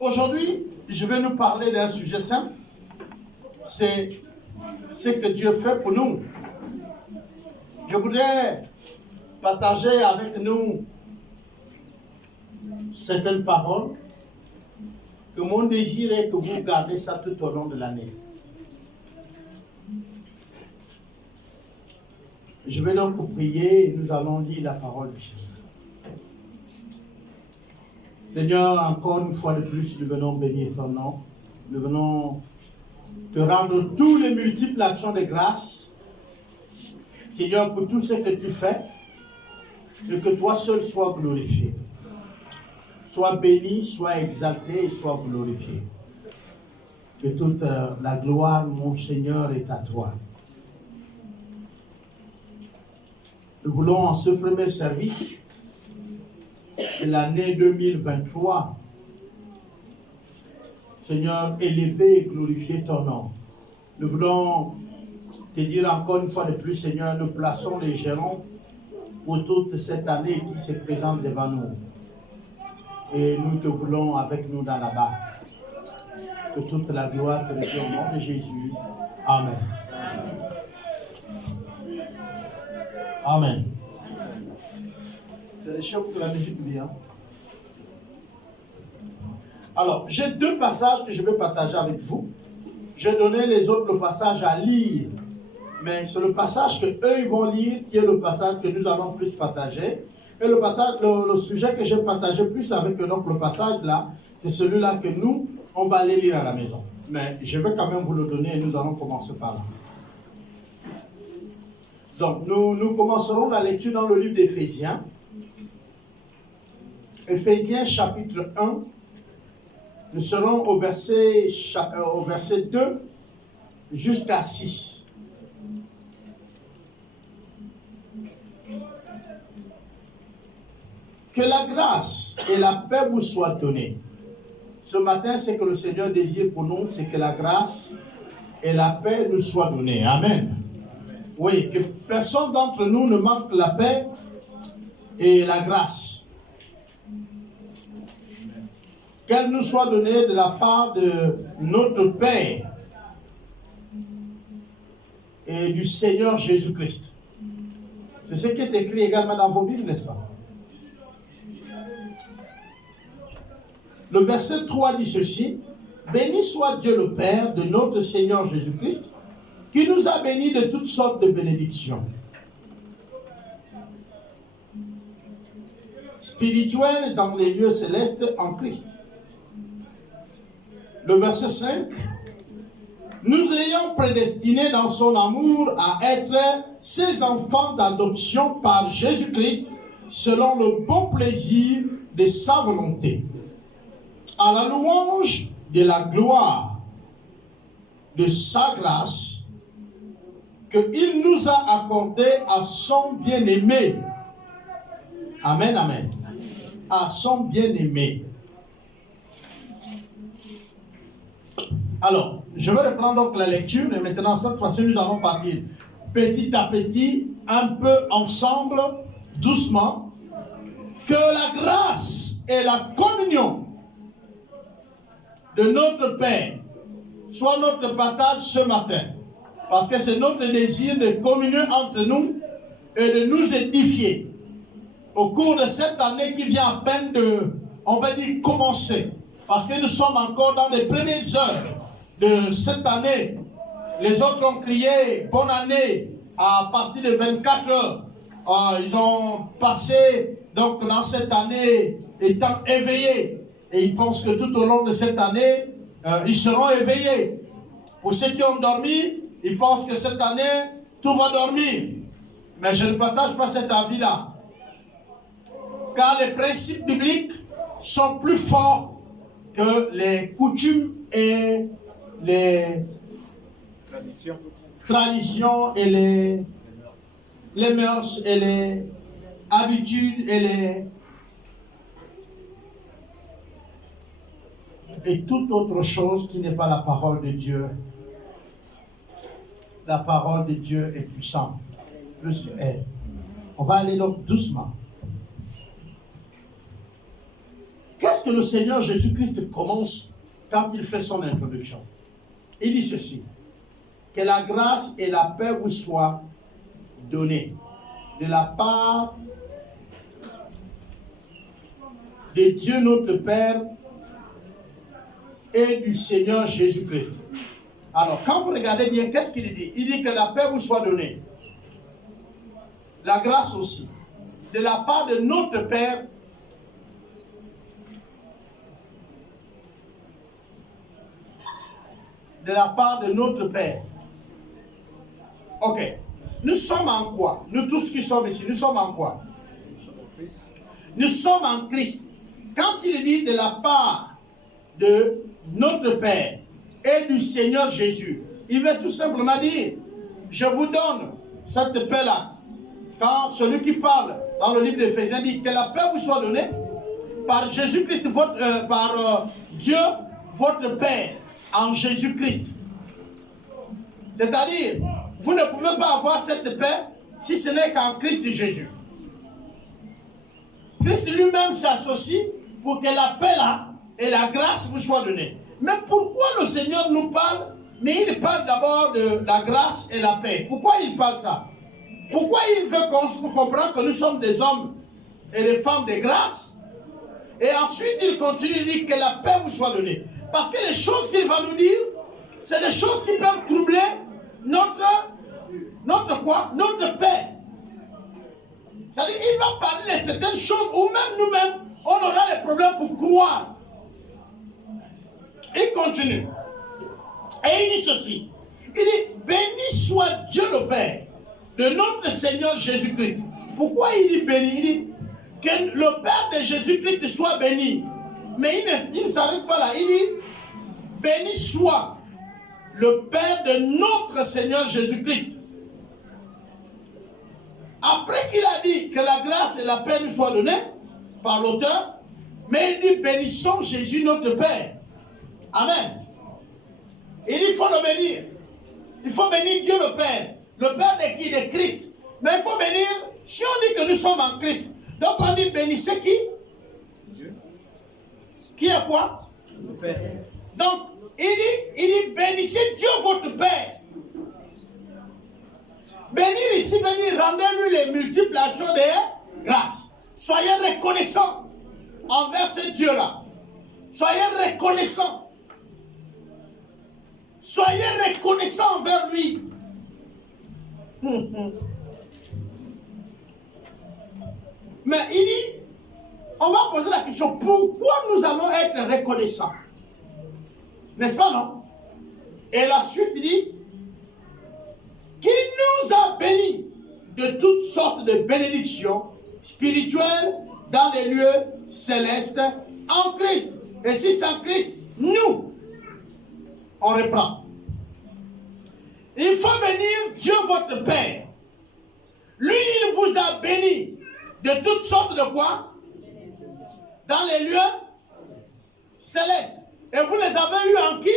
Aujourd'hui, je vais nous parler d'un sujet simple. C'est ce que Dieu fait pour nous. Je voudrais partager avec nous certaines paroles que mon désir est que vous gardez ça tout au long de l'année. Je vais donc vous prier et nous allons lire la parole du Seigneur. Seigneur, encore une fois de plus, nous venons bénir ton nom. Nous venons te rendre tous les multiples actions de grâce. Seigneur, pour tout ce que tu fais, et que toi seul sois glorifié. Sois béni, sois exalté et sois glorifié. Que toute la gloire, mon Seigneur, est à toi. Nous voulons en ce premier service de l'année 2023, Seigneur, élever et glorifier ton nom. Nous voulons te dire encore une fois de plus, Seigneur, nous plaçons les gérants pour toute cette année qui se présente devant nous. Et nous te voulons avec nous dans la barque. Que toute la gloire te revienne au nom de Jésus. Amen. Amen. C'est les chefs de la musique bien. Alors, j'ai deux passages que je vais partager avec vous. J'ai donné les autres le passage à lire. Mais c'est le passage que eux ils vont lire qui est le passage que nous allons plus partager. Et le sujet que j'ai partagé plus avec donc le passage là, c'est celui-là que nous, on va aller lire à la maison. Mais je vais quand même vous le donner et nous allons commencer par là. Donc, nous commencerons la lecture dans le livre d'Éphésiens. Éphésiens chapitre 1. Nous serons au verset 2 jusqu'à 6. Que la grâce et la paix vous soient données. Ce matin, ce que le Seigneur désire pour nous, c'est que la grâce et la paix nous soient données. Amen. Oui, que personne d'entre nous ne manque la paix et la grâce. Qu'elle nous soit donnée de la part de notre Père et du Seigneur Jésus-Christ. C'est ce qui est écrit également dans vos Bibles, n'est-ce pas? Le verset 3 dit ceci: béni soit Dieu le Père de notre Seigneur Jésus-Christ, qui nous a bénis de toutes sortes de bénédictions spirituelles dans les lieux célestes en Christ. Le verset 5, nous ayant prédestinés dans son amour à être ses enfants d'adoption par Jésus-Christ, selon le bon plaisir de sa volonté, à la louange de la gloire de sa grâce, qu'il nous a accordé à son bien-aimé. Amen, amen. À son bien-aimé. Alors, je vais reprendre donc la lecture et maintenant, cette fois-ci, nous allons partir petit à petit, un peu ensemble, doucement. Que la grâce et la communion de notre Père soit notre partage ce matin. Parce que c'est notre désir de communier entre nous et de nous édifier au cours de cette année qui vient à peine de, on va dire, commencer. Parce que nous sommes encore dans les premières heures de cette année. Les autres ont crié bonne année à partir de 24 heures. Ils ont passé donc dans cette année étant éveillés. Et ils pensent que tout au long de cette année, ils seront éveillés. Pour ceux qui ont dormi, ils pensent que cette année, tout va dormir. Mais je ne partage pas cet avis-là. Car les principes bibliques sont plus forts que les coutumes et les traditions et les mœurs et les habitudes et toute autre chose qui n'est pas la parole de Dieu. La parole de Dieu est puissante, plus qu'elle. On va aller donc doucement. Qu'est-ce lorsque le Seigneur Jésus-Christ commence, quand il fait son introduction, il dit ceci, que la grâce et la paix vous soient données de la part de Dieu notre Père et du Seigneur Jésus-Christ. Alors, quand vous regardez bien, qu'est-ce qu'il dit? Il dit que la paix vous soit donnée. La grâce aussi. De la part de notre Père de la part de notre Père. Ok. Nous sommes en quoi? Nous tous qui sommes ici, nous sommes en quoi? Nous sommes en Christ. Quand il dit de la part de notre Père et du Seigneur Jésus, il veut tout simplement dire, je vous donne cette paix-là. Quand celui qui parle dans le livre d'Éphésiens dit que la paix vous soit donnée par Jésus-Christ, par Dieu, votre Père, en Jésus-Christ. C'est-à-dire, vous ne pouvez pas avoir cette paix si ce n'est qu'en Christ Jésus. Christ lui-même s'associe pour que la paix là et la grâce vous soient données. Mais pourquoi le Seigneur nous parle? Mais il parle d'abord de la grâce et la paix. Pourquoi il parle ça? Pourquoi il veut qu'on comprenne que nous sommes des hommes et des femmes de grâce? Et ensuite il continue, il dit que la paix vous soit donnée. Parce que les choses qu'il va nous dire, c'est des choses qui peuvent troubler notre quoi? Notre paix. C'est-à-dire, il va parler de certaines choses où même nous-mêmes, on aura des problèmes pour croire. Il continue. Et il dit ceci. Il dit, béni soit Dieu le Père de notre Seigneur Jésus-Christ. Pourquoi il dit béni? Il dit que le Père de Jésus-Christ soit béni. Mais il ne s'arrête pas là. Il dit, béni soit le Père de notre Seigneur Jésus-Christ. Après qu'il a dit que la grâce et la paix nous soient données par l'auteur, mais il dit bénissons Jésus notre Père. Amen. Il dit il faut le bénir. Il faut bénir Dieu le Père. Le Père de qui? De Christ. Mais il faut bénir, si on dit que nous sommes en Christ, donc on dit bénissez qui? Dieu. Qui est quoi? Le Père. Donc, il dit bénissez Dieu votre Père. Bénir ici, bénir, rendez-lui les multiples actions de grâce. Soyez reconnaissants envers ce Dieu-là. Soyez reconnaissants. Soyez reconnaissants envers lui. Mais il dit, on va poser la question, pourquoi nous allons être reconnaissants? N'est-ce pas, non? Et la suite, il dit, qui nous a bénis de toutes sortes de bénédictions spirituelles dans les lieux célestes en Christ. Et si c'est en Christ, nous, on reprend. Il faut bénir Dieu votre Père. Lui, il vous a béni de toutes sortes de quoi? Dans les lieux célestes. Et vous les avez eus en qui?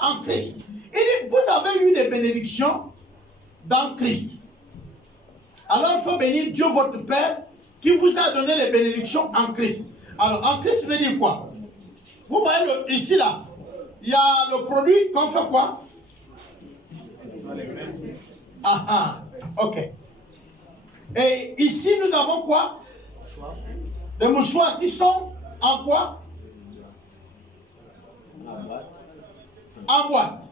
En Christ. Il dit, vous avez eu des bénédictions dans Christ. Alors il faut bénir Dieu votre Père qui vous a donné les bénédictions en Christ. Alors en Christ veut dire quoi? Vous voyez ici là, il y a le produit qu'on fait quoi? Ah ah, ok. Et ici nous avons quoi? Des mouchoirs qui sont en quoi? En boîte.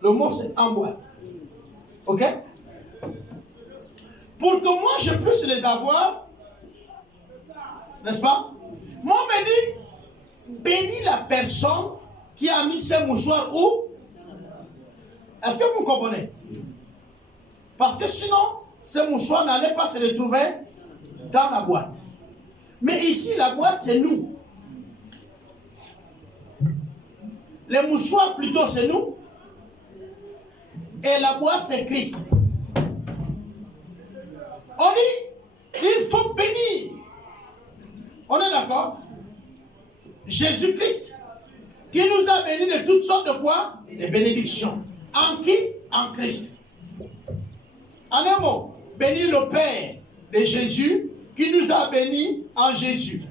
Le mot c'est en boîte. Ok? Pour que moi je puisse les avoir, n'est-ce pas? Moi on me dit, bénis la personne qui a mis ses mouchoirs où? Est-ce que vous comprenez? Parce que sinon, ces mouchoirs n'allaient pas se retrouver dans la boîte. Mais ici, la boîte, c'est nous. Les mouchoirs, plutôt, c'est nous. Et la boîte, c'est Christ. On dit, il faut bénir. On est d'accord? Jésus-Christ, qui nous a bénis de toutes sortes de quoi? De bénédictions. En qui? En Christ. En un mot, bénir le Père de Jésus, qui nous a bénis en Jésus.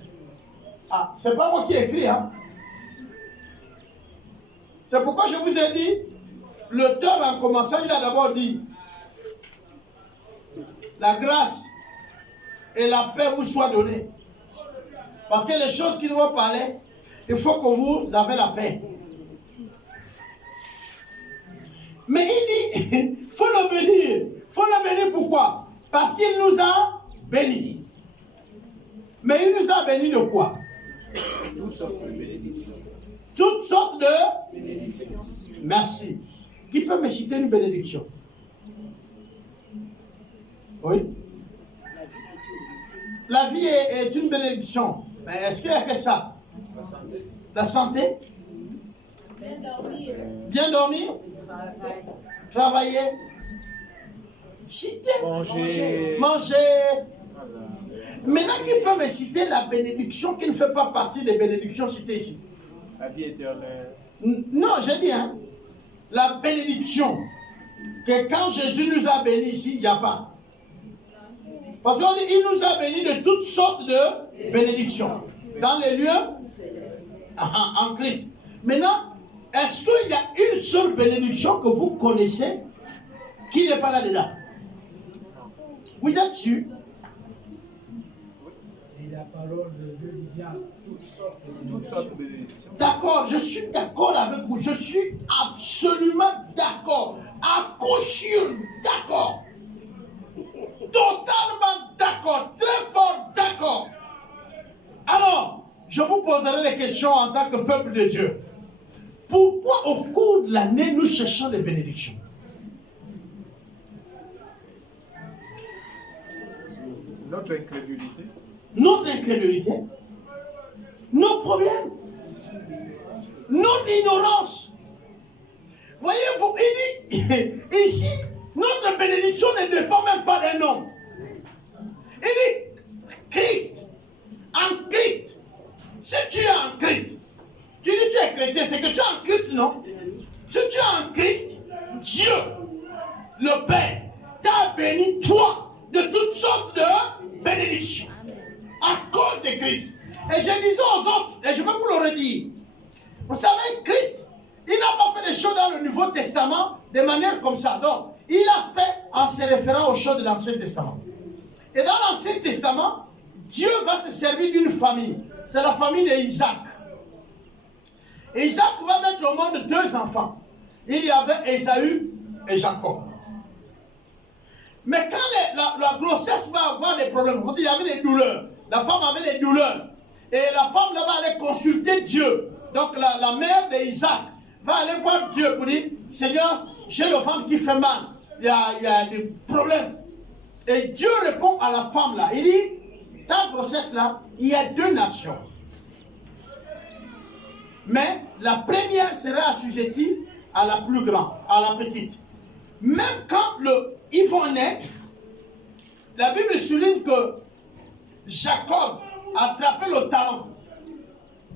Ah, c'est pas moi qui ai écrit, hein. C'est pourquoi je vous ai dit, l'auteur en commençant, il a d'abord dit, la grâce et la paix vous soient données. Parce que les choses qu'il doit parler, il faut que vous avez la paix. Mais il dit, il faut le bénir. Il faut le bénir pourquoi? Parce qu'il nous a bénis. Mais il nous a bénis de quoi? Toutes sortes de bénédictions. Toutes sortes de bénédictions. Merci. Qui peut me citer une bénédiction? Oui. La vie est une bénédiction. Mais est-ce qu'il n'y a que ça? La santé. La santé? Bien dormir. Bien dormir? Travailler. Citer. Manger. Maintenant, qui peut me citer la bénédiction qui ne fait pas partie des bénédictions citées ici? La vie éternelle. Non, j'ai dit, hein. La bénédiction que quand Jésus nous a bénis ici, il n'y a pas. Parce qu'il nous a bénis de toutes sortes de bénédictions dans les lieux en Christ. Maintenant, est-ce qu'il y a une seule bénédiction que vous connaissez qui n'est pas là-dedans? Vous êtes sûr? Et la parole de Dieu dit bien toutes sortes de bénédictions. D'accord, je suis d'accord avec vous. Je suis absolument d'accord. À coup sûr, d'accord. Totalement d'accord. Très fort d'accord. Alors, je vous poserai des questions en tant que peuple de Dieu. Pourquoi au cours de l'année nous cherchons des bénédictions? Notre incrédulité. Notre incrédulité. Nos problèmes. Notre ignorance. Voyez-vous, il dit ici, notre bénédiction ne dépend même pas d'un homme. Il dit Christ. En Christ. Si tu es en Christ, tu dis tu es chrétien, c'est que tu es en Christ, non? Si tu es en Christ, Dieu, le Père, t'a béni, toi, de toutes sortes de bénédictions. À cause de Christ. Et je disais aux autres, et je vais vous le redire. Vous savez, Christ, il n'a pas fait des choses dans le Nouveau Testament de manière comme ça. Donc, il a fait en se référant aux choses de l'Ancien Testament. Et dans l'Ancien Testament, Dieu va se servir d'une famille. C'est la famille d'Isaac. Isaac va mettre au monde 2 enfants. Il y avait Ésaü et Jacob. Mais quand la grossesse va avoir des problèmes, il y avait des douleurs. La femme avait des douleurs. Et la femme là va aller consulter Dieu. Donc la mère d'Isaac va aller voir Dieu pour dire, Seigneur, j'ai le ventre qui fait mal. Il y a des problèmes. Et Dieu répond à la femme là. Il dit, ta grossesse là, il y a 2 nations. Mais la première sera assujettie à la plus grande, à la petite. Même quand ils vont naître, la Bible souligne que Jacob a attrapé le talon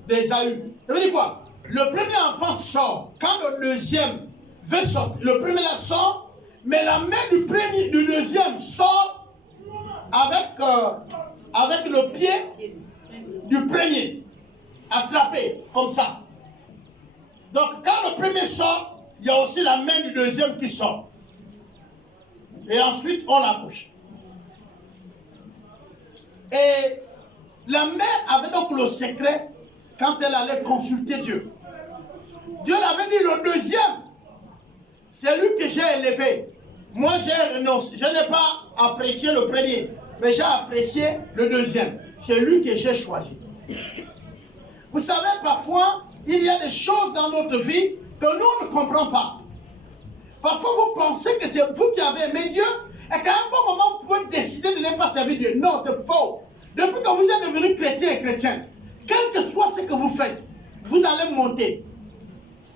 d'Ésaü. Ça veut dire quoi? Le premier enfant sort. Quand le deuxième veut sortir, le premier la sort, mais la main du deuxième sort avec le pied du premier. Attrapé, comme ça. Donc quand le premier sort, il y a aussi la main du deuxième qui sort. Et ensuite, on la couche. Et la mère avait donc le secret quand elle allait consulter Dieu. Dieu l'avait dit, le deuxième, c'est lui que j'ai élevé. Moi, j'ai renoncé. Je n'ai pas apprécié le premier, mais j'ai apprécié le deuxième. C'est lui que j'ai choisi. Vous savez, parfois, il y a des choses dans notre vie que nous ne comprenons pas. Parfois, vous pensez que c'est vous qui avez aimé Dieu et qu'à un bon moment, vous pouvez décider de ne pas servir Dieu. Non, c'est faux. Depuis que vous êtes devenu chrétien et chrétienne, quel que soit ce que vous faites, vous allez monter.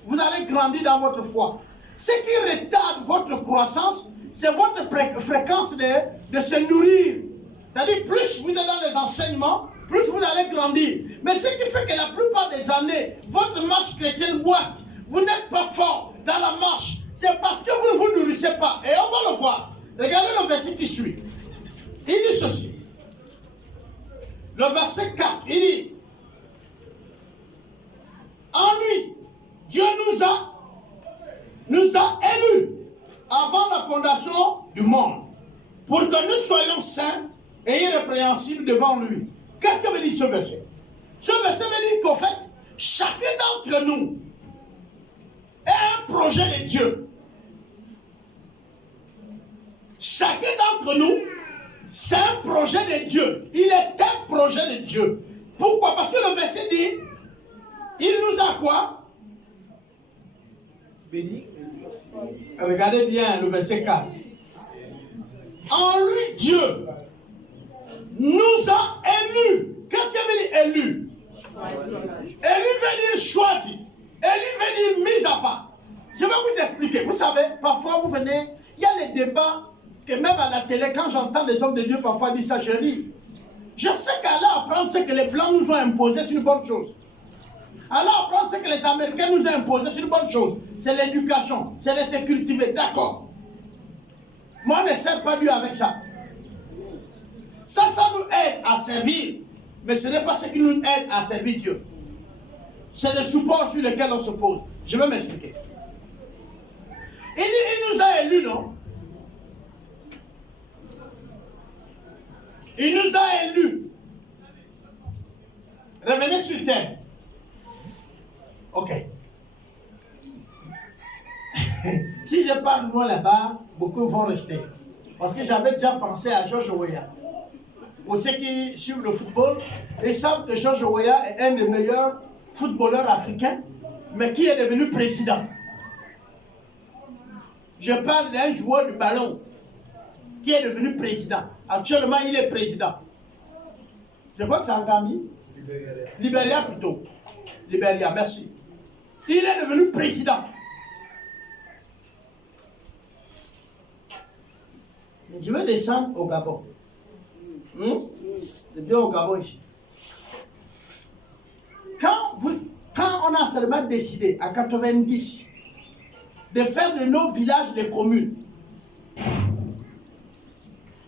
Vous allez grandir dans votre foi. Ce qui retarde votre croissance, c'est votre fréquence de se nourrir. C'est-à-dire, plus vous êtes dans les enseignements, plus vous allez grandir. Mais ce qui fait que la plupart des années, votre marche chrétienne boite. Vous n'êtes pas fort dans la marche. C'est parce que vous ne vous nourrissez pas. Et on va le voir. Regardez le verset qui suit. Il dit ceci. Le verset 4, il dit, du monde, pour que nous soyons saints et irrépréhensibles devant lui. Qu'est-ce que veut dire ce verset? Ce verset veut dire qu'en fait, chacun d'entre nous est un projet de Dieu. Chacun d'entre nous, c'est un projet de Dieu. Il est un projet de Dieu. Pourquoi? Parce que le verset dit, il nous a quoi? Béni. Regardez bien le verset 4. En lui, Dieu nous a élus. Qu'est-ce que veut dire élu? Élu veut dire choisi. Élu veut dire mis à part. Je vais vous expliquer. Vous savez, parfois vous venez, il y a les débats que même à la télé, quand j'entends des hommes de Dieu parfois dire ça, je ris. Je sais qu'aller apprendre ce que les Blancs nous ont imposé, c'est une bonne chose. Aller apprendre ce que les Américains nous ont imposé, c'est une bonne chose. C'est l'éducation, c'est de se cultiver, d'accord. Moi, on ne sert pas Dieu avec ça. Ça nous aide à servir, mais ce n'est pas ce qui nous aide à servir Dieu. C'est le support sur lequel on se pose. Je vais m'expliquer. Il nous a élus, non? Il nous a élus. Revenez sur terre. Ok. Si je parle loin là-bas, beaucoup vont rester. Parce que j'avais déjà pensé à George Weah. Pour ceux qui suivent le football, ils savent que George Weah est un des meilleurs footballeurs africains, mais qui est devenu président. Je parle d'un joueur du ballon qui est devenu président. Actuellement, il est président. Je crois que c'est en Gambie. Libéria plutôt. Libéria, merci. Il est devenu président. Je vais descendre au Gabon. C'est bien au Gabon ici. Quand on a seulement décidé, à 90, de faire de nos villages des communes,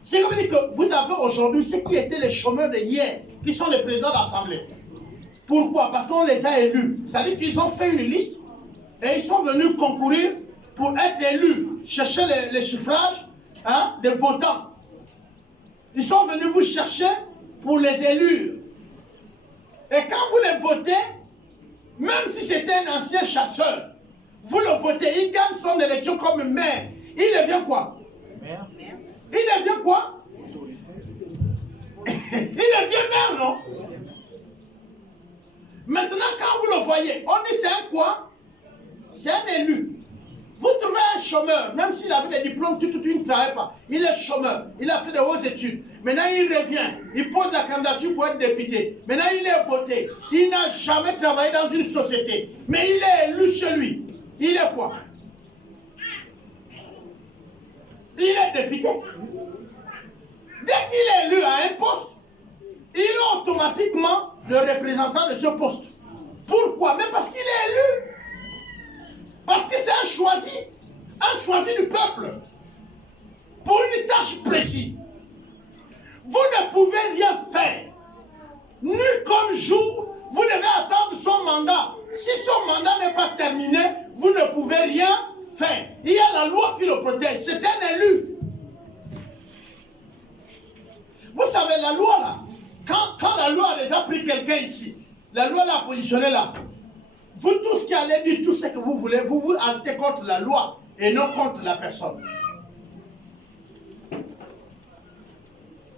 c'est comme dire que vous avez aujourd'hui ceux qui étaient les chômeurs de hier, qui sont les présidents d'assemblée. Pourquoi? Parce qu'on les a élus. C'est-à-dire qu'ils ont fait une liste et ils sont venus concourir pour être élus, chercher les suffrages des votants. Ils sont venus vous chercher pour les élire. Et quand vous les votez, même si c'était un ancien chasseur, vous le votez, il gagne son élection comme maire. Il devient quoi? Maire. Il devient quoi? Il devient maire, non? Maintenant, quand vous le voyez, on dit c'est un quoi? C'est un élu. Vous trouvez un chômeur, même s'il avait des diplômes, il ne travaille pas. Il est chômeur, il a fait de hautes études. Maintenant, il revient, il pose la candidature pour être député. Maintenant, il est voté. Il n'a jamais travaillé dans une société. Mais il est élu chez lui. Il est quoi? Il est député. Dès qu'il est élu à un poste, il est automatiquement le représentant de ce poste. Pourquoi? Mais parce qu'il est élu. Parce que c'est un choisi du peuple, pour une tâche précise. Vous ne pouvez rien faire. Nuit comme jour, vous devez attendre son mandat. Si son mandat n'est pas terminé, vous ne pouvez rien faire. Il y a la loi qui le protège. C'est un élu. Vous savez, la loi là, quand la loi a déjà pris quelqu'un ici, la loi l'a positionné là, vous tous qui allez dire tout ce que vous voulez, vous vous arrêtez contre la loi et non contre la personne.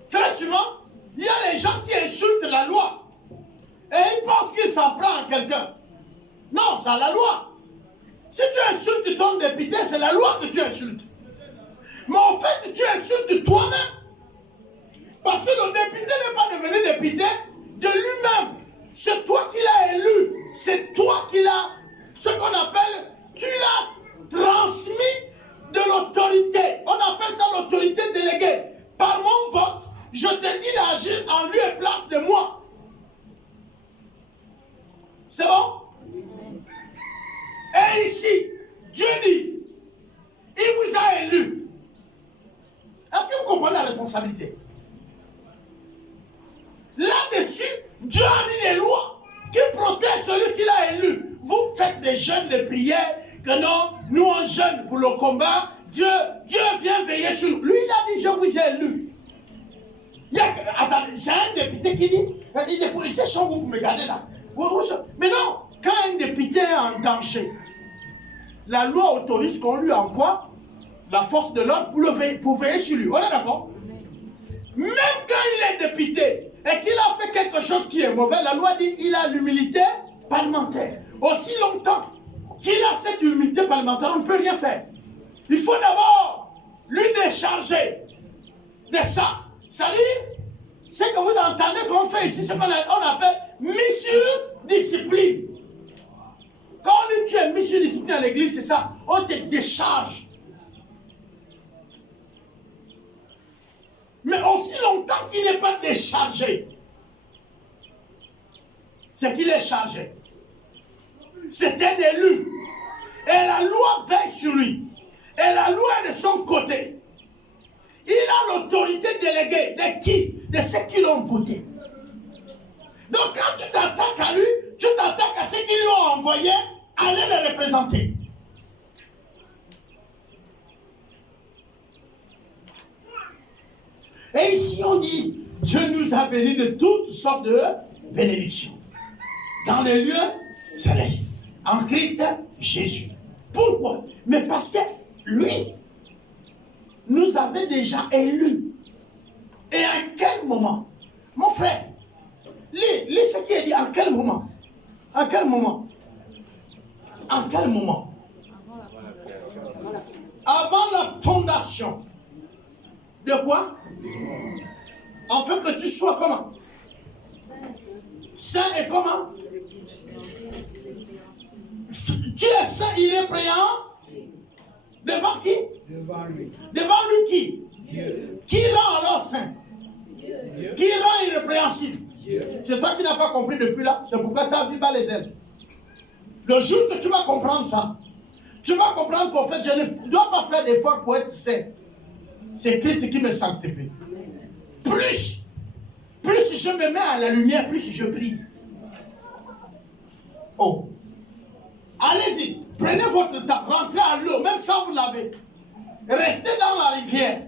Très souvent, il y a les gens qui insultent la loi et ils pensent qu'ils s'en prennent à quelqu'un. Non, c'est la loi. Si tu insultes ton député, c'est la loi que tu insultes. Mais en fait, tu insultes toi-même. Parce que le député n'est pas devenu député de lui-même. C'est toi qui l'as élu. C'est toi qui l'as, ce qu'on appelle, tu l'as transmis de l'autorité. On appelle ça l'autorité déléguée. Par mon vote, je te dis d'agir en lieu et place de moi. C'est bon? Et ici, Dieu dit, il vous a élu. Est-ce que vous comprenez la responsabilité? Là-dessus, Dieu a mis des lois qui protègent celui qu'il a élu. Vous faites des jeûnes de prière, que non, nous on jeûne pour le combat, Dieu vient veiller sur nous. Lui, il a dit, je vous ai élu. Attendez, c'est un député qui dit, les policiers sont vous pour me garder là. Mais non, quand un député est en danger, la loi autorise qu'on lui envoie la force de l'ordre pour veiller sur lui. On est d'accord? Même quand il est député et qu'il a fait quelque chose qui est mauvais, la loi dit qu'il a l'humilité parlementaire. Aussi longtemps qu'il a cette humilité parlementaire, on ne peut rien faire. Il faut d'abord lui décharger de ça. C'est-à-dire, ce que vous entendez qu'on fait ici, ce qu'on appelle mise sur discipline. Quand on dit tu es mis sur discipline à l'église, c'est ça. On te décharge. Mais aussi longtemps qu'il n'est pas déchargé, c'est qu'il est chargé. C'est un élu. Et la loi veille sur lui. Et la loi est de son côté. Il a l'autorité déléguée de qui? De ceux qui l'ont voté. Donc quand tu t'attaques à lui, tu t'attaques à ceux qui lui ont envoyé aller le représenter. Et ici on dit, Dieu nous a bénis de toutes sortes de bénédictions. Dans les lieux célestes. En Christ Jésus. Pourquoi? Mais parce que lui nous avait déjà élus. Et à quel moment? Mon frère, lis ce qui est dit. En quel moment? En quel moment? En quel moment? Avant la fondation. De quoi? Afin que tu sois comment? Saint et comment? Tu es saint irrépréhensible. Devant qui? Devant lui. Devant lui qui? Dieu. Qui rend alors saint? Dieu. Qui rend irrépréhensible? Dieu. C'est toi qui n'as pas compris depuis là. C'est pourquoi ta vie bat les ailes. Le jour que tu vas comprendre ça, tu vas comprendre qu'en fait, je ne dois pas faire d'effort pour être saint. C'est Christ qui me sanctifie. Plus je me mets à la lumière, plus je brille. Oh. Allez-y, prenez votre temps, rentrez à l'eau, même sans vous laver. Restez dans la rivière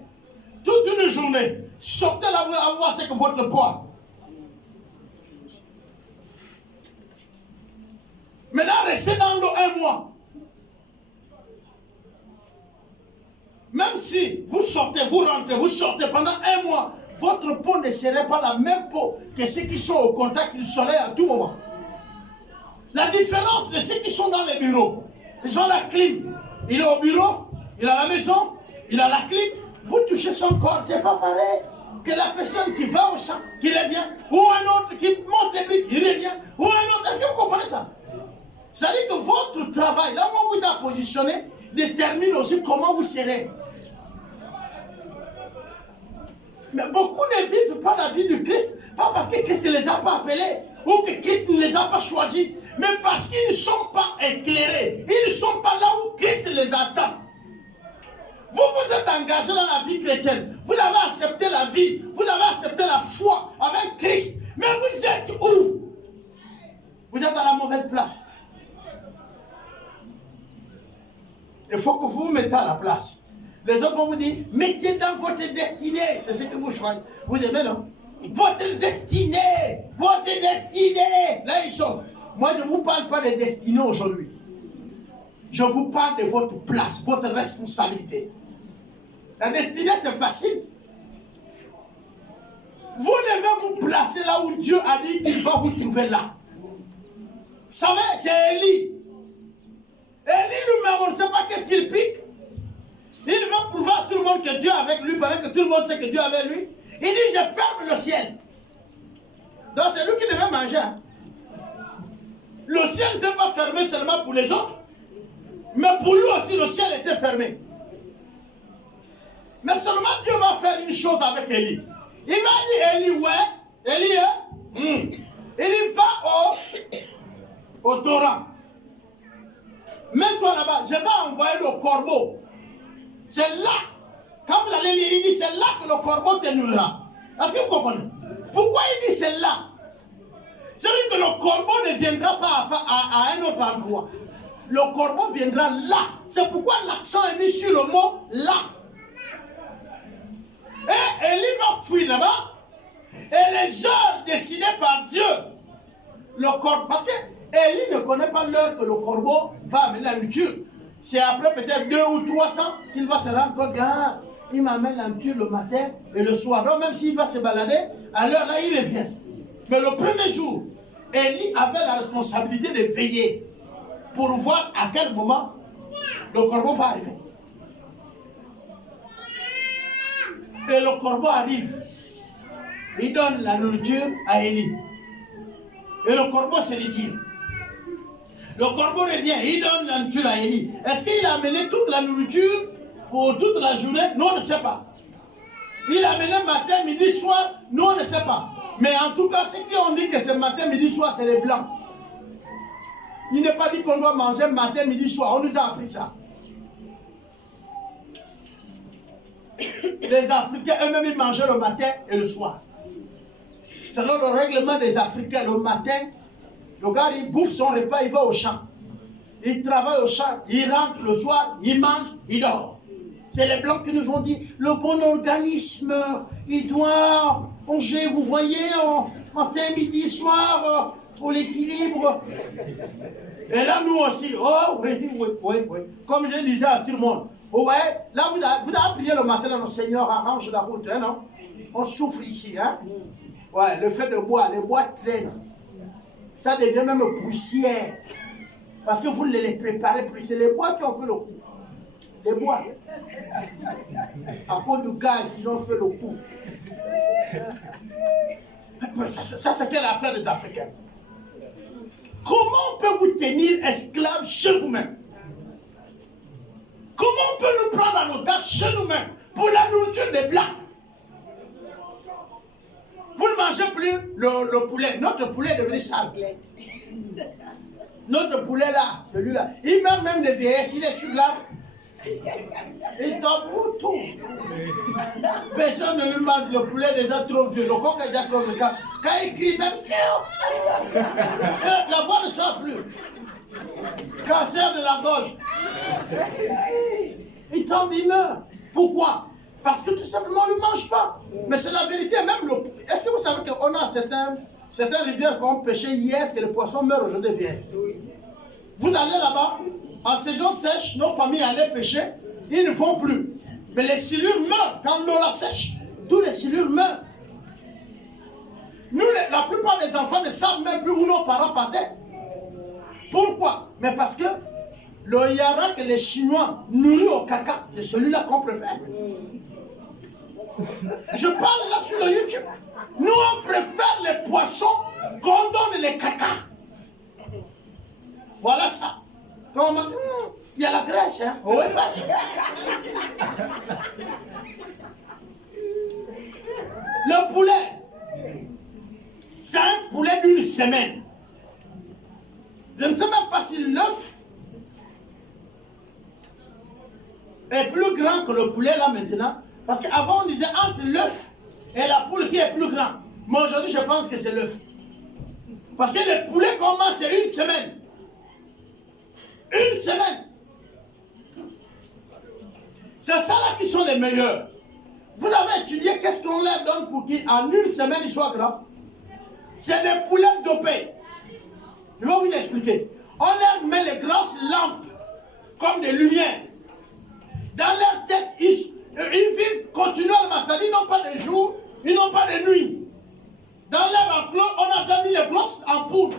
toute une journée. Sortez là, vous allez voir ce que votre poids. Maintenant, restez dans l'eau un mois. Même si vous sortez, vous rentrez, vous sortez pendant un mois, votre peau ne serait pas la même peau que ceux qui sont au contact du soleil à tout moment. La différence de ceux qui sont dans les bureaux, ils ont la clim. Il est au bureau, il a la maison, il a la clim. Vous touchez son corps, c'est pas pareil que la personne qui va au champ, qui revient, ou un autre qui monte les briques, il revient, ou un autre. Est-ce que vous comprenez ça? C'est-à-dire que votre travail, là où on vous a positionné, détermine aussi comment vous serez. Mais beaucoup ne vivent pas la vie du Christ, pas parce que Christ ne les a pas appelés, ou que Christ ne les a pas choisis, mais parce qu'ils ne sont pas éclairés. Ils ne sont pas là où Christ les attend. Vous vous êtes engagé dans la vie chrétienne. Vous avez accepté la vie. Vous avez accepté la foi avec Christ. Mais vous êtes où? Vous êtes à la mauvaise place. Il faut que vous vous mettez à la place. Les autres vont vous dire, mettez dans votre destinée. C'est ce que vous choisissez. Vous aimez, non? Votre destinée. Votre destinée. Là, ils sont. Moi, je ne vous parle pas de destinée aujourd'hui. Je vous parle de votre place, votre responsabilité. La destinée, c'est facile. Vous devez vous placer là où Dieu a dit qu'il va vous trouver là. Vous savez, c'est Élie. Élie lui-même, on ne sait pas qu'est-ce qu'il pique. Il veut prouver à tout le monde que Dieu est avec lui, pendant que tout le monde sait que Dieu est avec lui. Il dit, je ferme le ciel. Donc c'est lui qui devait manger. Le ciel ne s'est pas fermé seulement pour les autres, mais pour lui aussi le ciel était fermé. Mais seulement Dieu va faire une chose avec Élie. Il va dire, Élie, ouais, Élie, il va au torrent. Mets-toi là-bas, je vais envoyer le corbeau. C'est là, quand vous allez lire, il dit, c'est là que le corbeau te nourrira. Est-ce que vous comprenez? Pourquoi il dit c'est là? C'est-à-dire que le corbeau ne viendra pas à un autre endroit. le corbeau viendra là. C'est pourquoi l'accent est mis sur le mot là. Et Élie va fuir là-bas. Et les heures décidées par Dieu, le corbeau, parce que Élie ne connaît pas l'heure que le corbeau va amener la nourriture. C'est après peut-être 2 ou 3 temps qu'il va se rendre compte qu'il m'amène la nourriture le matin et le soir. Donc même s'il va se balader, à l'heure là, il revient. Mais le premier jour, Élie avait la responsabilité de veiller pour voir à quel moment le corbeau va arriver. Et le corbeau arrive. Il donne la nourriture à Élie. Et le corbeau se retire. Le corbeau revient, il donne la nourriture à Élie. Est-ce qu'il a amené toute la nourriture pour toute la journée? Nous, on ne sait pas. Il a amené matin, midi, soir? Nous, on ne sait pas. Mais en tout cas, ceux qui ont dit que c'est matin, midi, soir, c'est les blancs. Il n'est pas dit qu'on doit manger matin, midi, soir. On nous a appris ça. Les Africains eux-mêmes, ils mangeaient le matin et le soir. Selon le règlement des Africains, le matin, le gars, il bouffe son repas, il va au champ. Il travaille au champ, il rentre le soir, il mange, il dort. C'est les Blancs qui nous ont dit, le bon organisme, il doit manger, vous voyez, matin, midi, soir, pour l'équilibre. Et là, nous aussi, oh oui. Comme je disais à tout le monde, oh, ouais, là, vous avez prié le matin, là, le Seigneur arrange la route, hein, non? On souffre ici, hein? Ouais, le fait de boire, les bois traînent. Ça devient même poussière. Parce que vous ne les préparez plus. C'est les bois qui ont fait le coup. Les bois. À cause du gaz, ils ont fait le coup. Ça c'est quelle affaire des Africains? Comment on peut vous tenir esclaves chez vous-même? Comment on peut nous prendre en otage chez nous-mêmes pour la nourriture des Blancs? Vous ne mangez plus le poulet. Notre poulet est devenu sale. Notre poulet là, celui-là, il meurt même de vieillesse, il est sur l'arbre. Il tombe pour tout. Personne ne lui mange le poulet déjà trop vieux. Le coq est déjà trop vieux. Quand il crie même, la voix ne sort plus. Cancer de la gorge. Il tombe, il meurt. Pourquoi? Parce que tout simplement, on ne mange pas. Mais c'est la vérité. Même est-ce que vous savez qu'on a certaines rivières qu'on pêchait hier que les poissons meurent aujourd'hui vieilles? Vous allez là-bas, en saison sèche, nos familles allaient pêcher, ils ne vont plus. Mais les silures meurent quand l'eau la sèche. Tous les silures meurent. Nous, la plupart des enfants ne savent même plus où nos parents partaient. Pourquoi? Mais parce que le yara que les Chinois nourrissent au caca, c'est celui-là qu'on préfère. Je parle là sur le YouTube. Nous, on préfère les poissons qu'on donne les caca. Voilà ça. Quand on m'a dit, il y a la graisse, hein? Ouais, le poulet, c'est un poulet d'une semaine. Je ne sais même pas si l'œuf est plus grand que le poulet là maintenant. Parce qu'avant on disait entre l'œuf et la poule qui est plus grand. Mais aujourd'hui je pense que c'est l'œuf. Parce que le poulet commence c'est une semaine. Une semaine. C'est ça là qui sont les meilleurs. Vous avez étudié qu'est-ce qu'on leur donne pour qu'en une semaine ils soient grands. C'est des poulets dopés. Je vais vous expliquer. On leur met les grosses lampes comme des lumières. Dans leur tête, ils vivent continuellement. C'est-à-dire, ils n'ont pas de jour, ils n'ont pas de nuit. Dans leur enclos, on a déjà mis les grosses ampoules.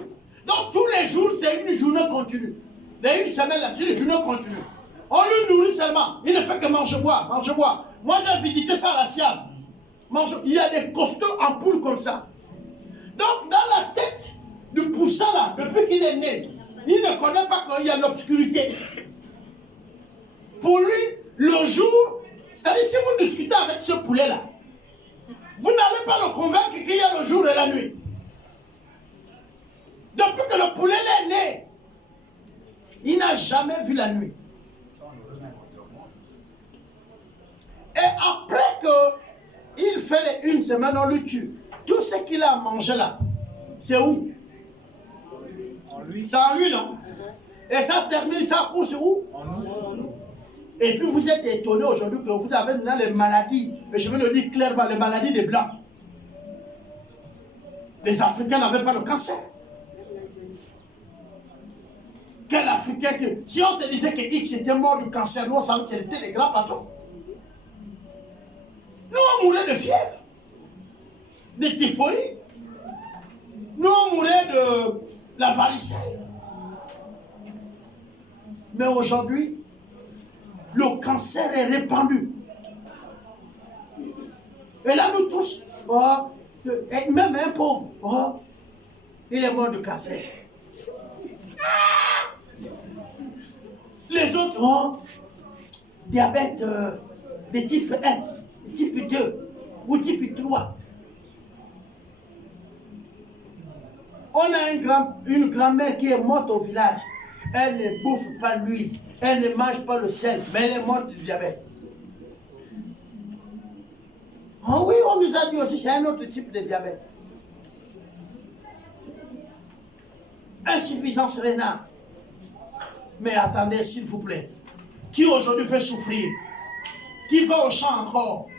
Donc, tous les jours, c'est une journée continue. Une semaine là-dessus, une journée continue. On lui nourrit seulement. Il ne fait que manger, boire, manger, boire. Moi, j'ai visité ça à la Siam. Il y a des costauds ampoules comme ça. Donc, dans la tête du poussin là, depuis qu'il est né, il ne connaît pas qu'il y a l'obscurité. Pour lui, le jour, c'est-à-dire si vous discutez avec ce poulet là, vous n'allez pas le convaincre qu'il y a le jour et la nuit. Depuis que le poulet est né, il n'a jamais vu la nuit. Et après qu'il fait une semaine, on le tue. Tout ce qu'il a mangé là, c'est où? C'est en lui, non? Et ça termine, ça court sur où? Et puis vous êtes étonné aujourd'hui que vous avez maintenant les maladies, mais je veux le dire clairement, les maladies des Blancs. Les Africains n'avaient pas le cancer. Quel Africain que... Si on te disait que X était mort du cancer, nous on savait que c'était les grands patrons. Nous on mourait de fièvre, de typhoïde. Nous on mourait de la varicelle. Mais aujourd'hui, le cancer est répandu. Et là nous tous, oh, et même un pauvre, oh, il est mort de cancer. Les autres, oh, diabète de type 1, type 2 ou type 3. On a une grand-mère qui est morte au village. Elle ne bouffe pas l'huile, elle ne mange pas le sel, mais elle est morte du diabète. Oh oui, on nous a dit aussi c'est un autre type de diabète. Insuffisance rénale. Mais attendez, s'il vous plaît. Qui aujourd'hui fait souffrir? Qui va au champ encore?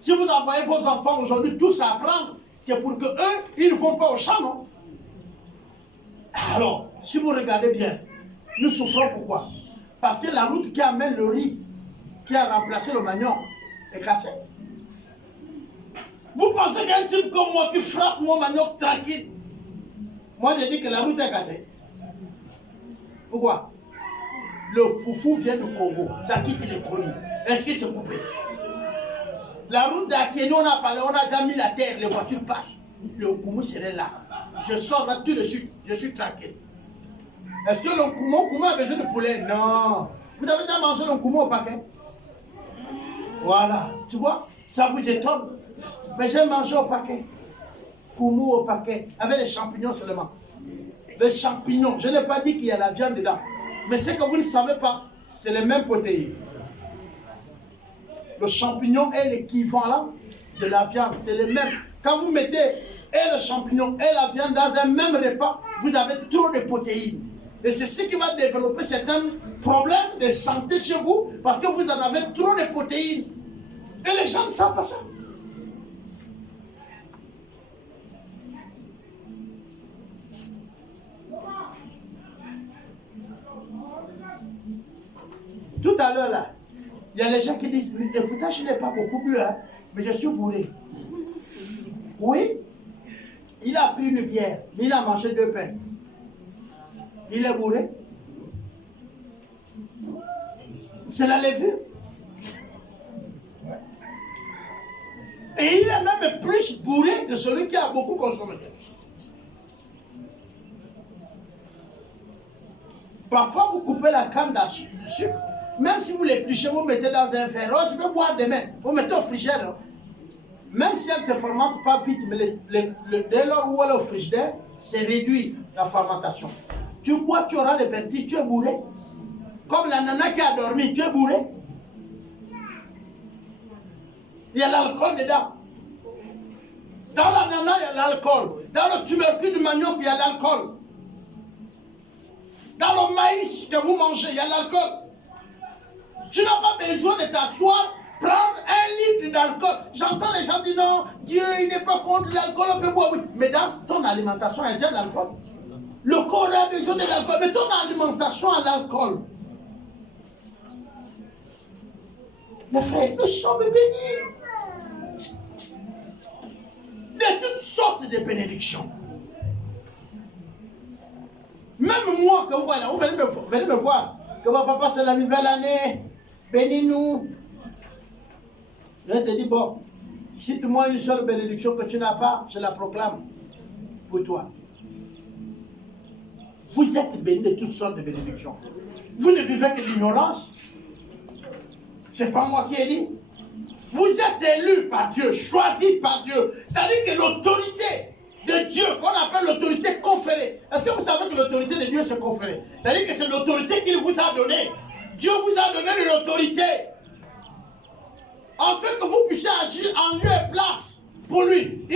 Si vous envoyez vos enfants aujourd'hui tous à apprendre, c'est pour que eux, ils ne vont pas au champ, non? Alors, si vous regardez bien, nous souffrons pourquoi? Parce que la route qui amène le riz, qui a remplacé le manioc, est cassée. Vous pensez qu'un type comme moi qui frappe mon manioc tranquille, moi je dis que la route est cassée. Pourquoi? Le foufou vient du Congo, ça quitte les chroniques. Est-ce que c'est coupé? La route d'Akeni, on a parlé, on a déjà mis la terre, les voitures passent. Le Koumou serait là. Je sors là tout de suite, je suis tranquille. Est-ce que mon Koumou a besoin de poulet? Non. Vous avez déjà mangé le Koumou au paquet? Voilà. Tu vois, ça vous étonne. Mais j'ai mangé au paquet. Koumou au paquet, avec les champignons seulement. Les champignons, je n'ai pas dit qu'il y a la viande dedans. Mais ce que vous ne savez pas, c'est les mêmes protéines. Le champignon est l'équivalent de la viande, c'est le même. Quand vous mettez et le champignon et la viande dans un même repas, vous avez trop de protéines. Et c'est ce qui va développer certains problèmes de santé chez vous, parce que vous en avez trop de protéines. Et les gens ne savent pas ça. Tout à l'heure là, il y a les gens qui disent, écoutez, je n'ai pas beaucoup bu, hein, mais je suis bourré. Oui, il a pris une bière, mais il a mangé 2 pains. Il est bourré. C'est la levure. Et il est même plus bourré que celui qui a beaucoup consommé. Parfois, vous coupez la canne de sucre. Même si vous l'épluchez, vous mettez dans un verre. Oh, je vais boire demain. Vous mettez au frigidaire. Même si elle ne se fermente pas vite, mais dès lors où elle est au frigidaire, c'est réduit la fermentation. Tu bois, tu auras le vertige, tu es bourré. Comme la nana qui a dormi, tu es bourré. Il y a l'alcool dedans. Dans la nana, il y a l'alcool. Dans le tubercule du manioc, il y a l'alcool. Dans le maïs que vous mangez, il y a l'alcool. Tu n'as pas besoin de t'asseoir, prendre 1 litre d'alcool. J'entends les gens dire non, Dieu il n'est pas contre l'alcool, on peut boire. Oui. Mais dans ton alimentation, il y a déjà de l'alcool. Le corps a besoin de l'alcool, mais ton alimentation a l'alcool. Mes frères, nous sommes bénis de toutes sortes de bénédictions. Même moi, que vous voyez, vous venez me voir, que mon papa c'est la nouvelle année, bénis-nous. Je te dis, bon, cite-moi une seule bénédiction que tu n'as pas, je la proclame pour toi. Vous êtes bénis de toutes sortes de bénédictions. Vous ne vivez que l'ignorance. Ce n'est pas moi qui ai dit. Vous êtes élus par Dieu, choisis par Dieu. C'est-à-dire que l'autorité de Dieu, qu'on appelle l'autorité conférée. Est-ce que vous savez que l'autorité de Dieu c'est conférée? C'est-à-dire que c'est l'autorité qu'il vous a donnée. Dieu vous a donné de l'autorité. En fait que vous puissiez agir en lieu et place pour lui.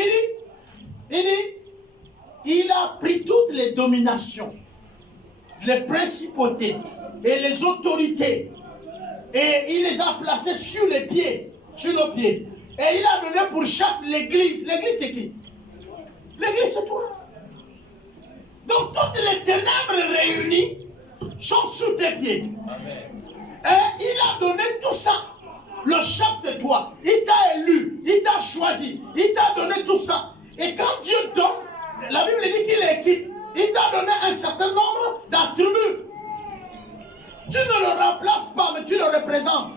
Il a pris toutes les dominations. les principautés et les autorités. Et il les a placés sur les pieds, sur nos pieds. Et il a donné pour chef l'église. L'église c'est qui? L'église c'est toi. Donc toutes les ténèbres réunies sont sous tes pieds. Et il a donné tout ça. Le chef c'est toi. Il t'a élu, il t'a choisi, il t'a donné tout ça. Et quand Dieu donne, la Bible dit qu'il équipe. Il t'a donné un certain nombre d'attributs. Tu ne le remplaces pas, mais tu le représentes.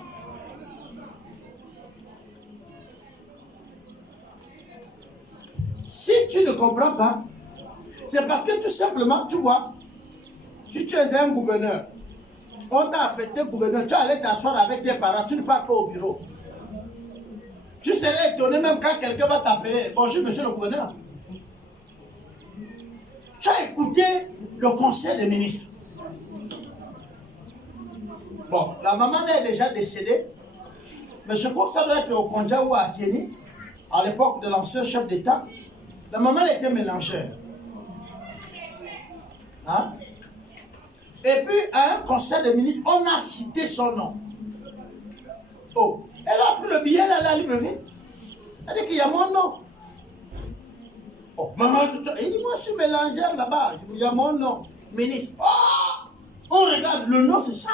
Si tu ne comprends pas, c'est parce que tout simplement, tu vois, si tu es un gouverneur, on t'a affecté gouverneur, tu allais t'asseoir avec tes parents, tu ne pars pas au bureau. Tu serais étonné même quand quelqu'un va t'appeler. Bonjour, monsieur le gouverneur. Tu as écouté le conseil des ministres. Bon, la maman est déjà décédée, mais je crois que ça doit être au Konja ou à Kény, à l'époque de l'ancien chef d'État. La maman était mélangère. Hein? Et puis, à un conseil des ministres, on a cité son nom. Oh, elle a pris le billet, elle a livré. Elle dit qu'il y a mon nom. Oh, maman, il dit, moi je suis mélangère là-bas, il y a mon nom, ministre. Oh, on regarde, le nom c'est ça.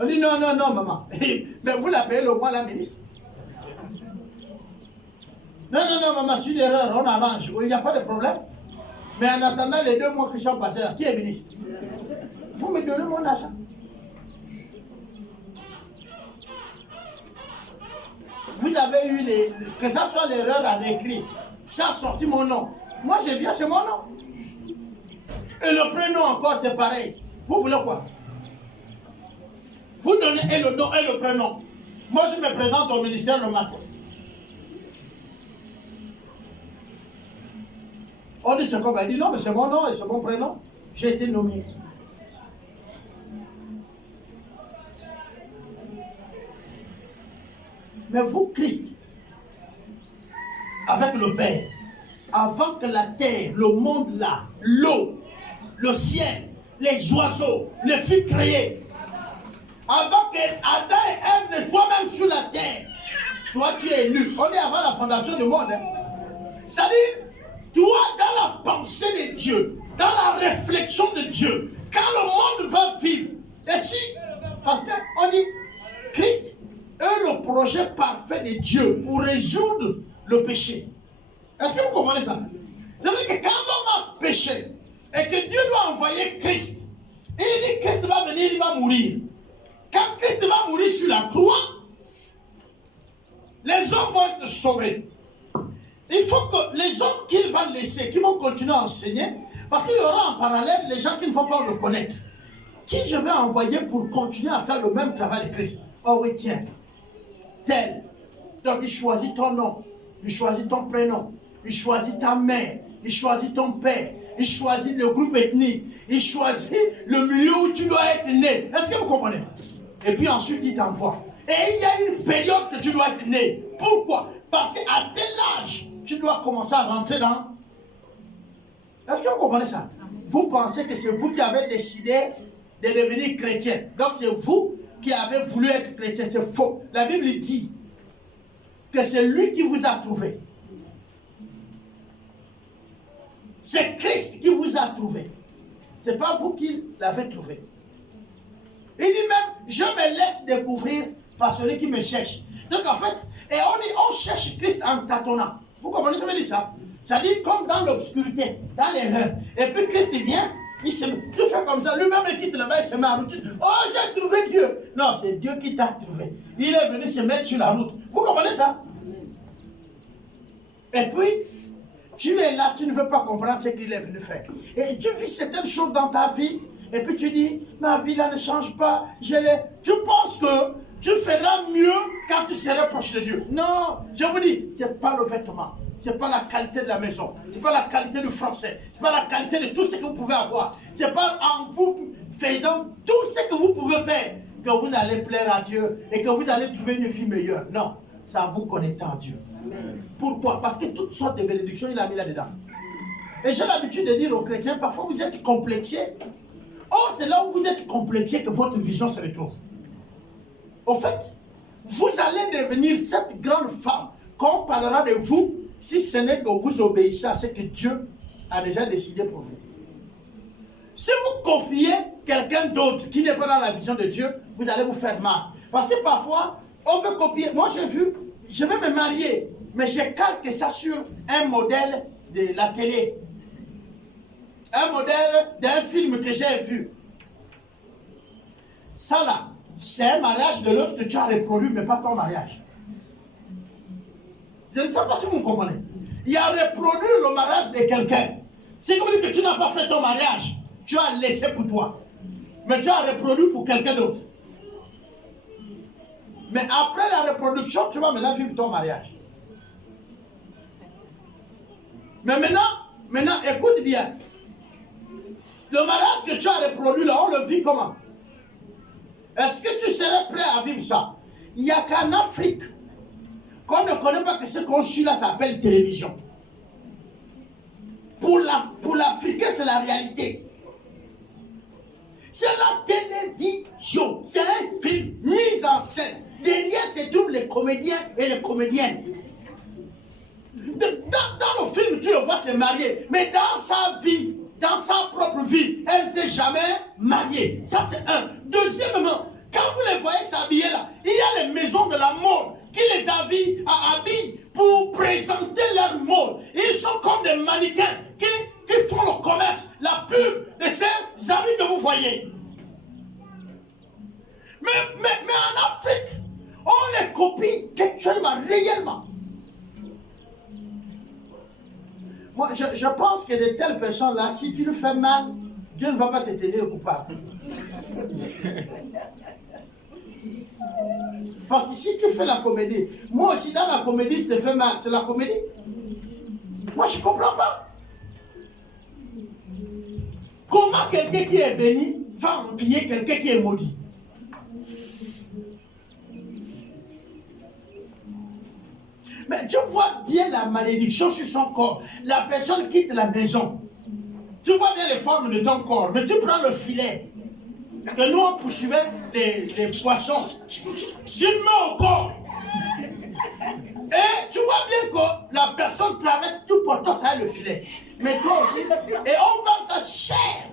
On dit non, non, non, maman. Mais vous l'appelez le mois la ministre. Non, non, non, maman, c'est une erreur, on arrange, il n'y a pas de problème. Mais en attendant les 2 mois qui sont passés, qui est ministre? Vous me donnez mon argent. Vous avez eu que ça soit l'erreur à l'écrit, ça a sorti mon nom. Moi je viens, c'est mon nom. Et le prénom encore, c'est pareil. Vous voulez quoi? Vous donnez et le nom et le prénom. Moi je me présente au ministère le matin. On dit c'est comme elle dit non, mais c'est mon nom et c'est mon prénom. J'ai été nommé. Mais vous, Christ, avec le Père, avant que la terre, le monde là, l'eau, le ciel, les oiseaux ne furent créés, avant que Adam et Ève ne soient même sur la terre, toi tu es élu. On est avant la fondation du monde. Hein. C'est-à-dire, toi dans la pensée de Dieu, dans la réflexion de Dieu, quand le monde va vivre, et si, parce qu'on dit, Christ est le projet parfait de Dieu pour résoudre le péché. Est-ce que vous comprenez ça? C'est vrai que quand l'homme a péché et que Dieu doit envoyer Christ, il dit Christ va venir, il va mourir. Quand Christ va mourir sur la croix, les hommes vont être sauvés. Il faut que les hommes qu'il va laisser, qui vont continuer à enseigner, parce qu'il y aura en parallèle les gens qui ne vont pas le connaître. Qui je vais envoyer pour continuer à faire le même travail de Christ? Oh oui, tiens, tel. Donc il choisit ton nom, il choisit ton prénom, il choisit ta mère, il choisit ton père, il choisit le groupe ethnique, il choisit le milieu où tu dois être né. Est-ce que vous comprenez? Et puis ensuite il t'envoie. Et il y a une période que tu dois être né. Pourquoi? Parce qu'à tel âge, tu dois commencer à rentrer dans... Est-ce que vous comprenez ça? Vous pensez que c'est vous qui avez décidé de devenir chrétien. Donc c'est vous qui avez voulu être chrétien. C'est faux. La Bible dit que c'est lui qui vous a trouvé. C'est Christ qui vous a trouvé. Ce n'est pas vous qui l'avez trouvé. Il dit même, je me laisse découvrir par celui qui me cherche. Donc en fait, et on cherche Christ en tâtonnant. Vous comprenez ce que je veux dire ça? Ça dit comme dans l'obscurité, dans l'erreur. Et puis Christ vient, il se met, tu fais comme ça, lui-même il quitte là-bas, il se met en route. Oh, j'ai trouvé Dieu. Non, c'est Dieu qui t'a trouvé. Il est venu se mettre sur la route. Vous comprenez ça? Et puis, tu es là, tu ne veux pas comprendre ce qu'il est venu faire. Et tu vis certaines choses dans ta vie, et puis tu dis, ma vie là ne change pas, tu penses que tu feras mieux quand tu seras proche de Dieu. Non, je vous dis, ce n'est pas le vêtement, ce n'est pas la qualité de la maison, ce n'est pas la qualité du français, ce n'est pas la qualité de tout ce que vous pouvez avoir. Ce n'est pas en vous faisant tout ce que vous pouvez faire que vous allez plaire à Dieu et que vous allez trouver une vie meilleure. Non, c'est en vous connectant à Dieu. Amen. Pourquoi? Parce que toutes sortes de bénédictions, il a mis là-dedans. Et j'ai l'habitude de dire aux chrétiens, parfois vous êtes complexés. Or, c'est là où vous êtes complété que votre vision se retrouve. Au fait, vous allez devenir cette grande femme qu'on parlera de vous si ce n'est que vous obéissez à ce que Dieu a déjà décidé pour vous. Si vous confiez quelqu'un d'autre qui n'est pas dans la vision de Dieu, vous allez vous faire mal. Parce que parfois, on veut copier. Moi, j'ai vu, je vais me marier, mais je calque ça sur un modèle de la télé. Un modèle d'un film que j'ai vu. Ça là, c'est un mariage de l'autre que tu as reproduit, mais pas ton mariage. Je ne sais pas si vous me comprenez. Il a reproduit le mariage de quelqu'un. C'est comme dire que tu n'as pas fait ton mariage. Tu as laissé pour toi. Mais tu as reproduit pour quelqu'un d'autre. Mais après la reproduction, tu vas maintenant vivre ton mariage. Mais maintenant, écoute bien. Le mariage que tu as reproduit là, on le vit comment? Est-ce que tu serais prêt à vivre ça? Il n'y a qu'en Afrique qu'on ne connaît pas que ce qu'on suit là s'appelle télévision. Pour l'Africain, c'est la réalité. C'est la télévision. C'est un film mis en scène. Derrière se trouvent les comédiens et les comédiennes. Dans le film, tu le vois se marier. Mais dans sa vie, dans sa propre vie, elle ne s'est jamais mariée. Ça, c'est un. Deuxièmement, quand vous les voyez s'habiller là, il y a les maisons de la mode qui les habillent pour présenter leur mode. Ils sont comme des mannequins qui font le commerce, la pub de ces habits que vous voyez. Mais en Afrique, on les copie textuellement, réellement. Moi, je pense que de telles personnes-là, si tu le fais mal, Dieu ne va pas te tenir coupable. Parce que si tu fais la comédie, moi aussi dans la comédie, je te fais mal, c'est la comédie. Moi, je ne comprends pas. Comment quelqu'un qui est béni va envier quelqu'un qui est maudit? Mais tu vois bien la malédiction sur son corps. La personne quitte la maison. Tu vois bien les formes de ton corps, mais tu prends le filet. Que nous, on poursuivait les poissons. Tu le mets au corps. Et tu vois bien que la personne traverse tout portant ça le filet. Mais toi aussi. Et on vend ça cher.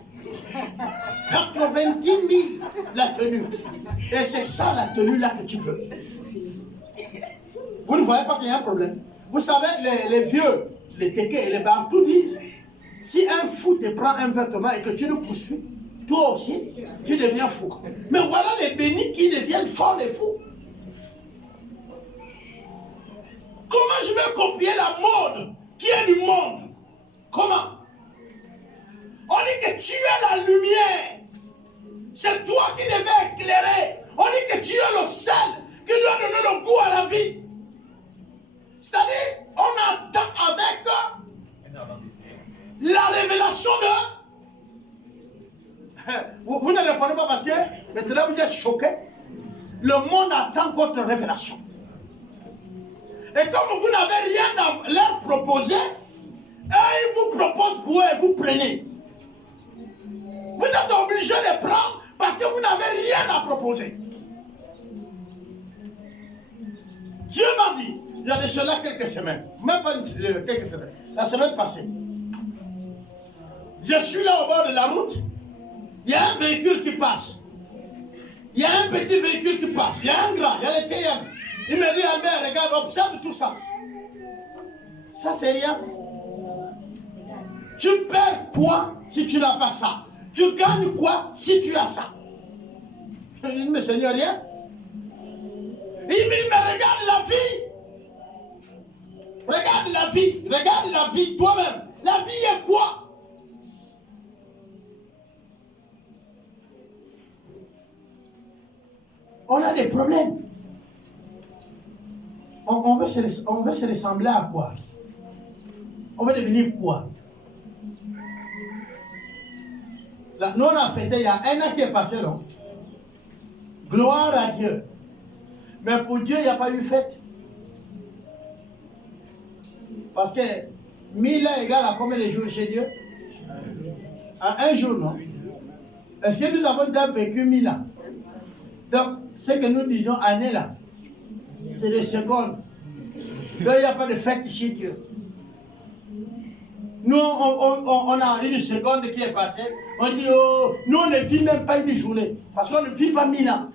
90 000 la tenue. Et c'est ça la tenue là que tu veux. Vous ne voyez pas qu'il y a un problème. Vous savez, les vieux, les téqués et les bantous disent, si un fou te prend un vêtement et que tu le poursuis, toi aussi, tu deviens fou. Mais voilà les bénis qui deviennent forts, les fous. Comment je vais copier la mode qui est du monde? Comment? On dit que tu es la lumière. C'est toi qui devais éclairer. On dit que tu es le sel qui doit donner le goût à la vie. C'est-à-dire, on attend avec la révélation de... Vous ne répondez pas parce que maintenant vous êtes choqués. Le monde attend votre révélation. Et comme vous n'avez rien à leur proposer, ils vous proposent pour eux et vous prenez. Vous êtes obligé de prendre parce que vous n'avez rien à proposer. Dieu m'a dit, il y a de cela quelques semaines, même pas quelques semaines, la semaine passée. Je suis là au bord de la route, il y a un véhicule qui passe. Il y a un petit véhicule qui passe, il y a un grand, il y a les TM. Il me dit, Albert, regarde, observe tout ça. Ça, c'est rien. Tu perds quoi si tu n'as pas ça? Tu gagnes quoi si tu as ça? Je dis, mais Seigneur, rien. Il me dit, mais regarde la vie. Regarde la vie toi-même. La vie est quoi? On a des problèmes. On veut se ressembler à quoi? On veut devenir quoi? Là, nous on a fêté, il y a un an qui est passé, non? Gloire à Dieu. Mais pour Dieu, il n'y a pas eu fête. Parce que 1000 ans égale à combien de jours chez Dieu? À un jour, non? Est-ce que nous avons déjà vécu 1000 ans? Donc, ce que nous disons année là, c'est des secondes. Donc, il n'y a pas de fête chez Dieu. Nous, on a une seconde qui est passée. On dit, oh, nous, on ne vit même pas une journée. Parce qu'on ne vit pas 1000 ans.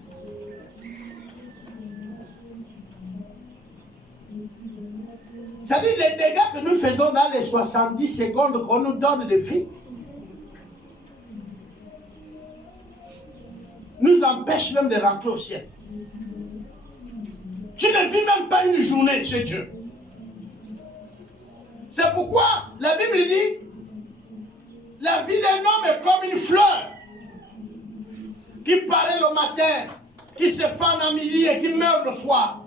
C'est-à-dire les dégâts que nous faisons dans les 70 secondes qu'on nous donne de vie nous empêchent même de rentrer au ciel. Tu ne vis même pas une journée chez Dieu. C'est pourquoi la Bible dit la vie d'un homme est comme une fleur qui paraît le matin, qui se fane à midi et qui meurt le soir.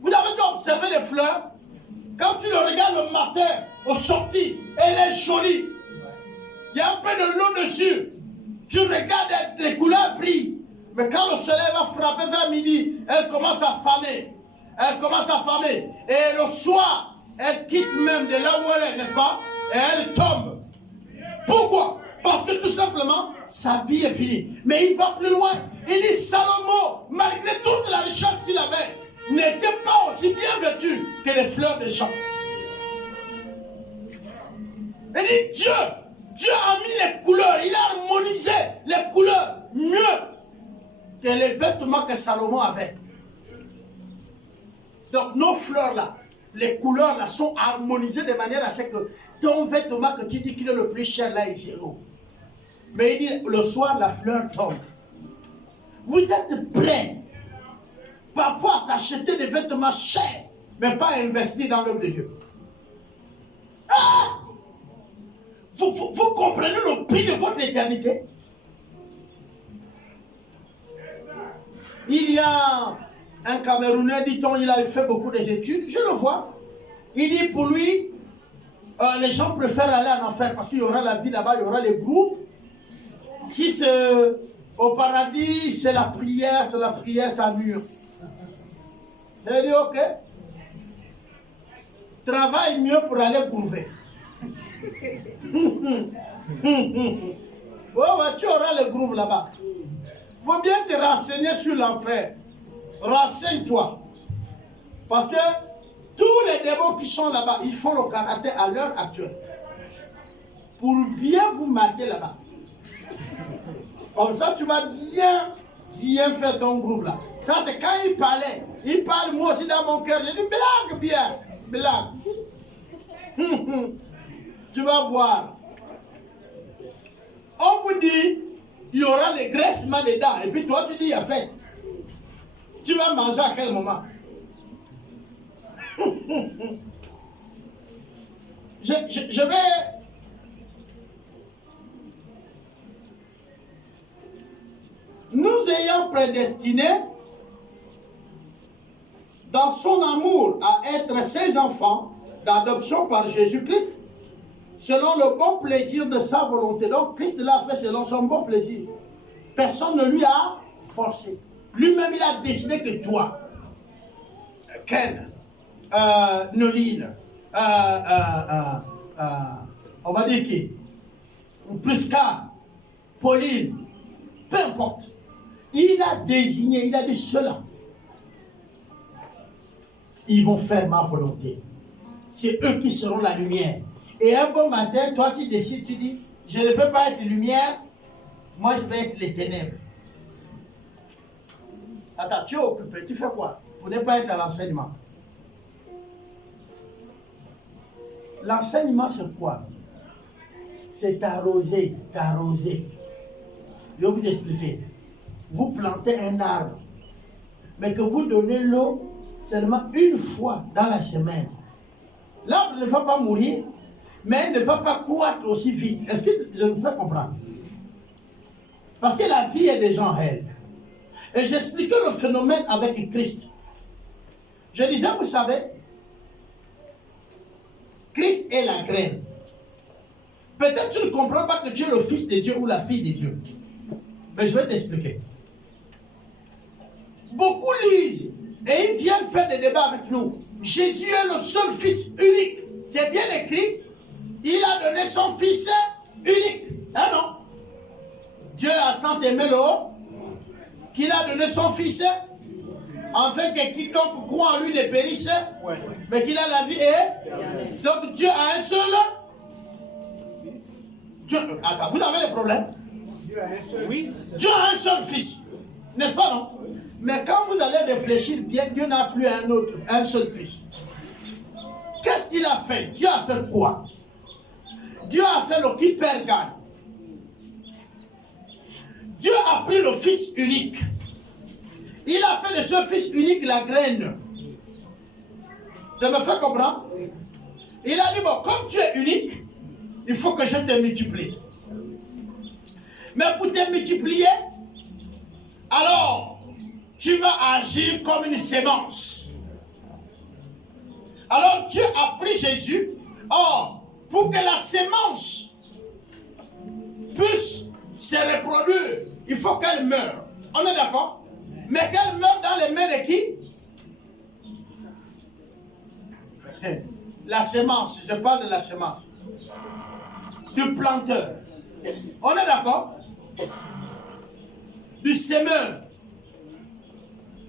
Vous avez dû observer les fleurs. Quand tu le regardes le matin, au sorti, elle est jolie. Il y a un peu de l'eau dessus. Tu regardes, les couleurs brillent. Mais quand le soleil va frapper vers midi, elle commence à faner. Elle commence à faner. Et le soir, elle quitte même de là où elle est, n'est-ce pas? Et elle tombe. Pourquoi? Parce que tout simplement, sa vie est finie. Mais il va plus loin. Il dit, Salomon, malgré toute la richesse qu'il avait, n'était pas aussi bien vêtu que les fleurs des champs. Il dit, Dieu a mis les couleurs, il a harmonisé les couleurs mieux que les vêtements que Salomon avait. Donc nos fleurs là, les couleurs là sont harmonisées de manière à ce que ton vêtement que tu dis qu'il est le plus cher là est zéro. Mais il dit, le soir la fleur tombe. Vous êtes prêts parfois à s'acheter des vêtements chers, mais pas à investir dans l'œuvre de Dieu. Ah! Vous comprenez le prix de votre éternité? Il y a un Camerounais, dit-on, il a fait beaucoup d'études, je le vois. Il dit pour lui, les gens préfèrent aller en enfer parce qu'il y aura la vie là-bas, il y aura les grooves. Si c'est au paradis, c'est la prière, ça mûre. J'ai dit ok, travaille mieux pour aller groover. Ouais, tu auras le groove là-bas. Il faut bien te renseigner sur l'enfer. Renseigne-toi. Parce que tous les démons qui sont là-bas, ils font le karaté à l'heure actuelle. Pour bien vous marquer là-bas. Comme ça, tu vas bien faire ton groove là. Ça, c'est quand il parlait. Il parle moi aussi dans mon cœur. J'ai dit, blague bien. Blague. Tu vas voir. On vous dit, il y aura les graissements dedans. Et puis toi, tu dis, il y a fait. Tu vas manger à quel moment? Je vais... Nous ayant prédestinés dans son amour à être ses enfants d'adoption par Jésus-Christ, selon le bon plaisir de sa volonté. Donc Christ l'a fait selon son bon plaisir. Personne ne lui a forcé. Lui-même, il a décidé que toi, Ken, Noline, on va dire qui, Prisca, Pauline, peu importe. Il a désigné, il a dit cela. Ils vont faire ma volonté. C'est eux qui seront la lumière. Et un bon matin, toi tu décides, tu dis, je ne veux pas être lumière, moi je vais être les ténèbres. Attends, tu es occupé, tu fais quoi? Pour ne pas être à l'enseignement. L'enseignement c'est quoi? C'est t'arroser. Je vais vous expliquer. Vous plantez un arbre, mais que vous donnez l'eau seulement une fois dans la semaine. L'arbre ne va pas mourir, mais il ne va pas croître aussi vite. Est-ce que je me fais comprendre? Parce que la vie est déjà réelle. Et j'expliquais le phénomène avec Christ. Je disais, vous savez, Christ est la graine. Peut-être tu ne comprends pas que tu es le fils de Dieu ou la fille de Dieu. Mais je vais t'expliquer. Beaucoup lisent et ils viennent faire des débats avec nous. Jésus est le seul fils unique. C'est bien écrit. Il a donné son fils unique. Ah non. Dieu a tant aimé le haut qu'il a donné son Fils, afin que quiconque croit en lui ne périsse, mais qu'il a la vie et... Donc Dieu a un seul... Dieu... Attends, vous avez des problèmes? Oui. Dieu a un seul Fils, n'est-ce pas, non? Mais quand vous allez réfléchir bien, Dieu n'a plus un seul Fils. Qu'est-ce qu'il a fait? Dieu a fait quoi? Dieu a fait le qui perd gagne. Dieu a pris le Fils unique. Il a fait de ce Fils unique la graine. Je me fais comprendre? Il a dit, bon, comme tu es unique, il faut que je te multiplie. Mais pour te multiplier, alors, tu vas agir comme une sémence. Alors, Dieu a pris Jésus. Or, pour que la sémence puisse se reproduire, il faut qu'elle meure. On est d'accord? Mais qu'elle meure dans les mains de qui? La sémence, je parle de la sémence. Du planteur. On est d'accord? Du semeur.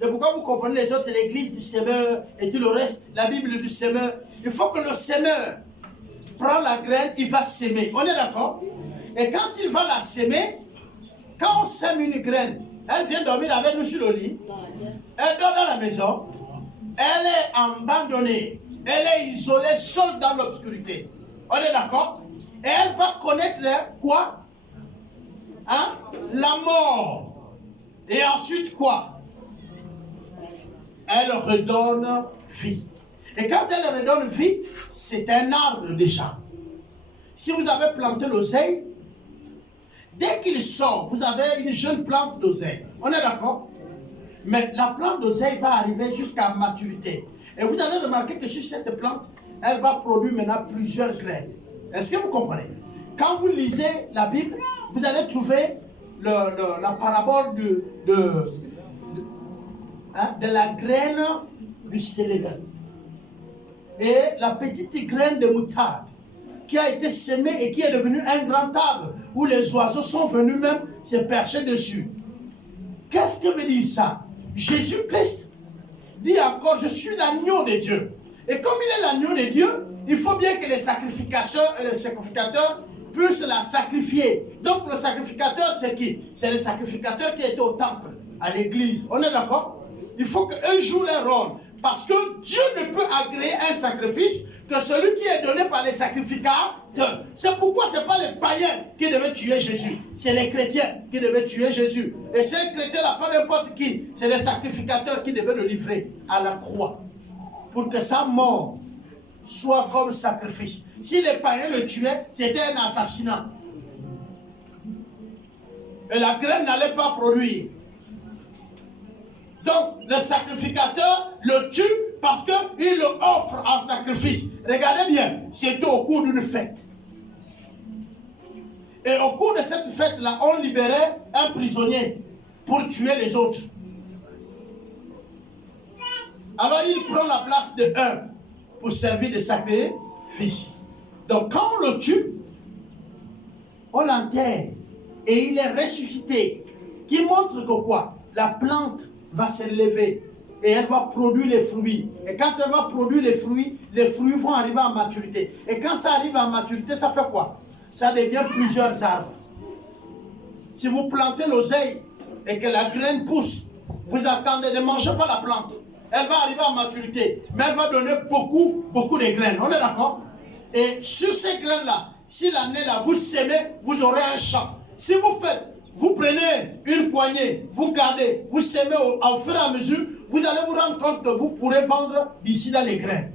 C'est pourquoi vous comprenez les autres, l'église du semeur et tout le reste, la Bible du semeur. Il faut que le semeur prend la graine, il va s'aimer. On est d'accord? Et quand il va la s'aimer, quand on sème une graine, elle vient dormir avec nous sur le lit, elle dort dans la maison, elle est abandonnée, elle est isolée, seule dans l'obscurité. On est d'accord? Et elle va connaître quoi? Hein? La mort. Et ensuite quoi? Elle redonne vie. Et quand elle redonne vie, c'est un arbre déjà. Si vous avez planté l'oseille, dès qu'il sort, vous avez une jeune plante d'oseille. On est d'accord? Mais la plante d'oseille va arriver jusqu'à maturité. Et vous allez remarquer que sur cette plante, elle va produire maintenant plusieurs graines. Est-ce que vous comprenez? Quand vous lisez la Bible, vous allez trouver la parabole de la graine du céleri. Et la petite graine de moutarde qui a été semée et qui est devenue un grand arbre où les oiseaux sont venus même se percher dessus. Qu'est-ce que veut dire ça? Jésus-Christ dit encore, je suis l'agneau de Dieu. Et comme il est l'agneau de Dieu, il faut bien que les sacrificateurs puissent la sacrifier. Donc le sacrificateur, c'est qui? C'est le sacrificateur qui était au temple, à l'église. On est d'accord? Il faut qu'eux jouent leur rôle. Parce que Dieu ne peut agréer un sacrifice que celui qui est donné par les sacrificateurs. C'est pourquoi ce n'est pas les païens qui devaient tuer Jésus. C'est les chrétiens qui devaient tuer Jésus. Et ces chrétiens-là, pas n'importe qui. C'est les sacrificateurs qui devaient le livrer à la croix. Pour que sa mort soit comme sacrifice. Si les païens le tuaient, c'était un assassinat. Et la graine n'allait pas produire. Donc, le sacrificateur le tue parce qu'il le offre en sacrifice. Regardez bien, c'était au cours d'une fête. Et au cours de cette fête-là, on libérait un prisonnier pour tuer les autres. Alors, il prend la place de un pour servir de sacrifice. Donc, quand on le tue, on l'enterre et il est ressuscité. Qui montre que quoi? La plante va se lever et elle va produire les fruits. Et quand elle va produire les fruits vont arriver à maturité. Et quand ça arrive à maturité, ça fait quoi? Ça devient plusieurs arbres. Si vous plantez l'oseille et que la graine pousse, vous attendez, ne mangez pas la plante. Elle va arriver à maturité, mais elle va donner beaucoup de graines. On est d'accord? Et sur ces graines-là, si l'année-là, vous sémez, vous aurez un champ. Si vous prenez une poignée, vous gardez, vous sémez au fur et à mesure, vous allez vous rendre compte que vous pourrez vendre d'ici là les graines.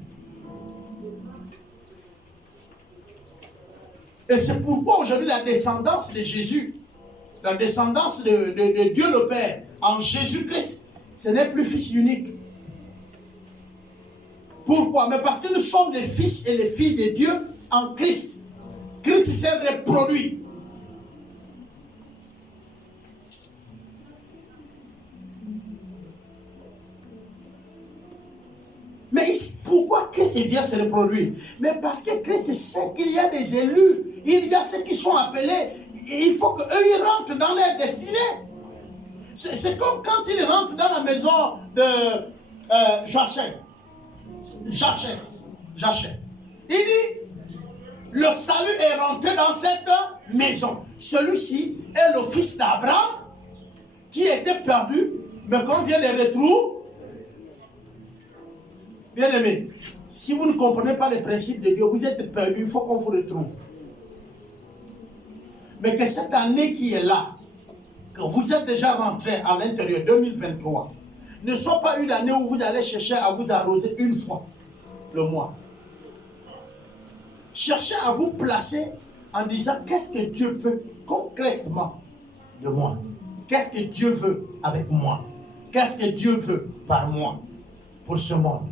Et c'est pourquoi aujourd'hui la descendance de Jésus, la descendance de Dieu le Père en Jésus-Christ, ce n'est plus fils unique. Pourquoi? Mais parce que nous sommes les fils et les filles de Dieu en Christ. Christ s'est reproduit. Mais pourquoi Christ vient se reproduire? Mais parce que Christ sait qu'il y a des élus, il y a ceux qui sont appelés. il faut qu'eux, ils rentrent dans leur destinée. C'est comme quand ils rentrent dans la maison de Jachin. Il dit, le salut est rentré dans cette maison. Celui-ci est le fils d'Abraham qui était perdu, mais qu'on vient de retrouver. Bien aimé, si vous ne comprenez pas les principes de Dieu, vous êtes perdu, il faut qu'on vous retrouve. Mais que cette année qui est là, que vous êtes déjà rentré à l'intérieur 2023, ne soit pas une année où vous allez chercher à vous arroser une fois le mois. Cherchez à vous placer en disant qu'est-ce que Dieu veut concrètement de moi. Qu'est-ce que Dieu veut avec moi? Qu'est-ce que Dieu veut par moi pour ce monde?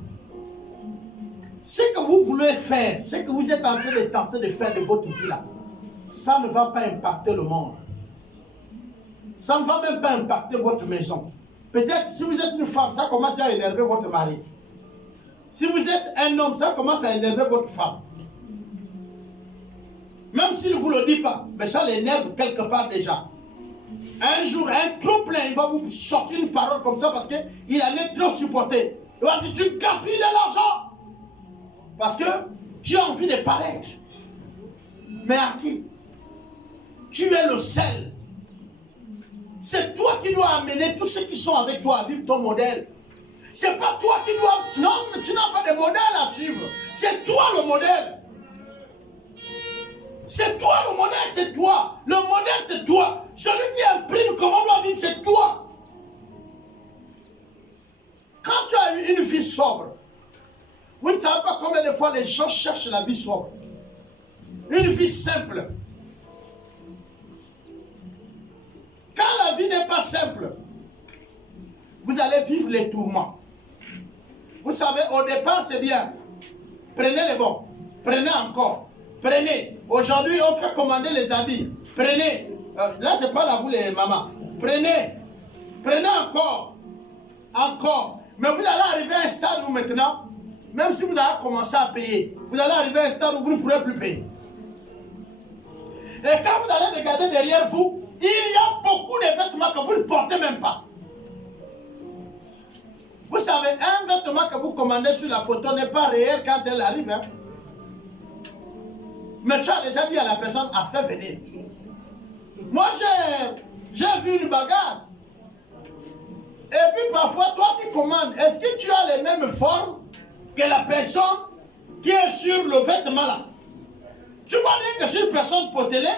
Ce que vous voulez faire, ce que vous êtes en train de tenter de faire de votre vie là, ça ne va pas impacter le monde. Ça ne va même pas impacter votre maison. Peut-être si vous êtes une femme, ça commence à énerver votre mari. Si vous êtes un homme, ça commence à énerver votre femme. Même s'il ne vous le dit pas, mais ça l'énerve quelque part déjà. Un jour, un trop plein, il va vous sortir une parole comme ça parce qu'il en est trop supporté. Il va dire, tu gaspilles de l'argent. Parce que tu as envie de paraître. Mais à qui? Tu es le sel. C'est toi qui dois amener tous ceux qui sont avec toi à vivre ton modèle. C'est pas toi qui dois... Non, mais tu n'as pas de modèle à suivre. C'est toi le modèle. C'est toi le modèle, c'est toi. Le modèle, c'est toi. Celui qui imprime comment on doit vivre, c'est toi. Quand tu as eu une vie sobre, vous ne savez pas combien de fois les gens cherchent la vie sobre. Une vie simple. Quand la vie n'est pas simple, vous allez vivre les tourments. Vous savez, au départ, c'est bien. Prenez les bons. Prenez encore. Prenez. Aujourd'hui, on fait commander les habits. Prenez. Là, je parle à vous, les mamans. Prenez. Prenez encore. Encore. Mais vous allez arriver à un stade où maintenant, même si vous avez commencé à payer, vous allez arriver à un stade où vous ne pourrez plus payer. Et quand vous allez regarder derrière vous, il y a beaucoup de vêtements que vous ne portez même pas. Vous savez, un vêtement que vous commandez sur la photo n'est pas réel quand elle arrive. Hein? Mais tu as déjà dit à la personne à faire venir. Moi, j'ai vu une bagarre. Et puis parfois, toi qui commandes, est-ce que tu as les mêmes formes que la personne qui est sur le vêtement là? Tu vois bien que c'est une personne potelée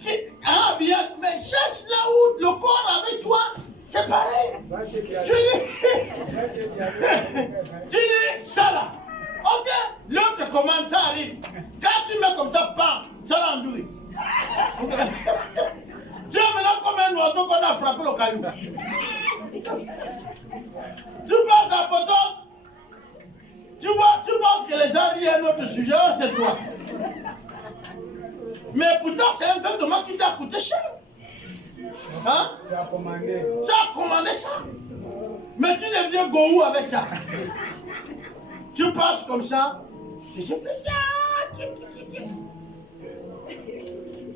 qui a bien, mais cherche là où le corps avec toi, c'est pareil. Tu dis ça là. Ok, l'autre commande, ça arrive. Quand tu mets comme ça, bam, ça l'endouille. Tu es maintenant comme un oiseau qu'on a frappé le caillou. Tu passes à Potos, tu penses que les gens rient un autre sujet, c'est toi. Mais pourtant, c'est un vêtement qui t'a coûté cher. Hein? Tu as commandé ça. Mais tu deviens gourou avec ça. Tu passes comme ça.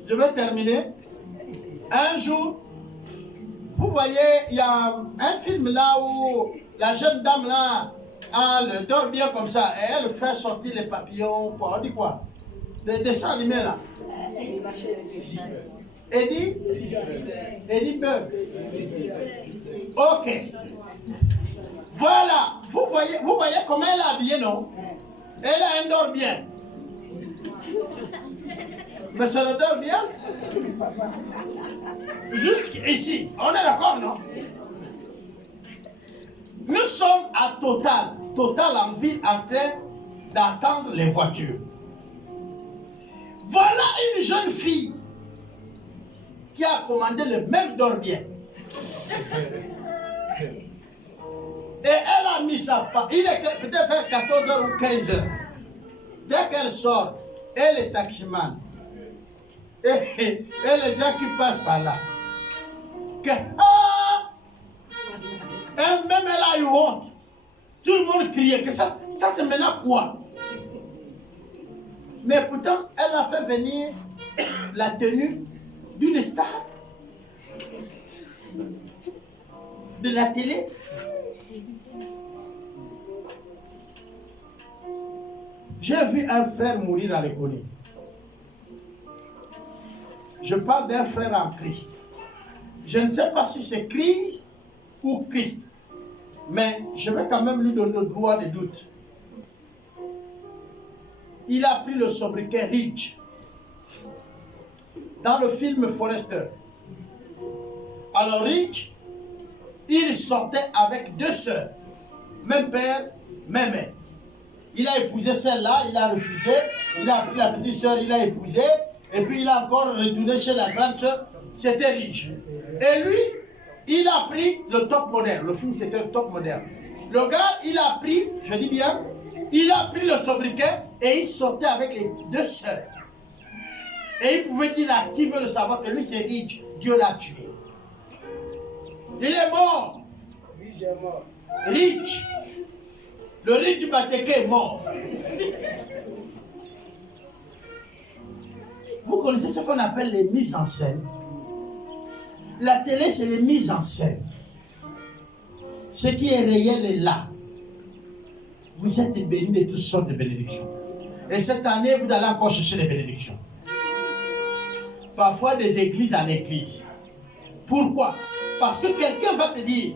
Je vais terminer. Un jour, vous voyez, il y a un film là où la jeune dame là, elle dort bien comme ça. Et elle fait sortir les papillons. Quoi, on dit quoi? Des dessins animés là. Eddie Bug. Ok. Voilà. Vous voyez comment elle est habillée, non? Elle dort bien. Mais ça le dort bien. Jusqu'ici. On est d'accord, non? Nous sommes à Total en ville en train d'attendre les voitures. Voilà une jeune fille qui a commandé le même dormier. Et elle a mis sa part. Il est peut-être vers 14h ou 15h. Dès qu'elle sort, elle est taximan. Et les gens qui passent par là. Elle-même, elle a eu honte. Tout le monde criait que ça c'est maintenant quoi? Mais pourtant, elle a fait venir la tenue d'une star de la télé. J'ai vu un frère mourir à l'école. Je parle d'un frère en Christ. Je ne sais pas si c'est Christ ou Christ, mais je vais quand même lui donner le droit de doute. Il a pris le sobriquet Rich dans le film Forrester. Alors Rich, il sortait avec 2 sœurs, même père, même mère. Il a épousé celle-là, il a refusé, il a pris la petite sœur, il a épousé, et puis il a encore retourné chez la grande sœur, c'était Rich. Et lui, il a pris le top moderne, le film c'était le top moderne. Le gars, il a pris, je dis bien, il a pris le sobriquet et il sortait avec les 2 sœurs. Et il pouvait dire à qui veut le savoir que lui c'est Rich, Dieu l'a tué. Il est mort. Rich est mort. Rich. Le Rich du Batéké est mort. Vous connaissez ce qu'on appelle les mises en scène. La télé, c'est les mises en scène. Ce qui est réel est là. Vous êtes bénis de toutes sortes de bénédictions. Et cette année, vous allez encore chercher des bénédictions. Parfois des églises en église. Pourquoi? Parce que quelqu'un va te dire,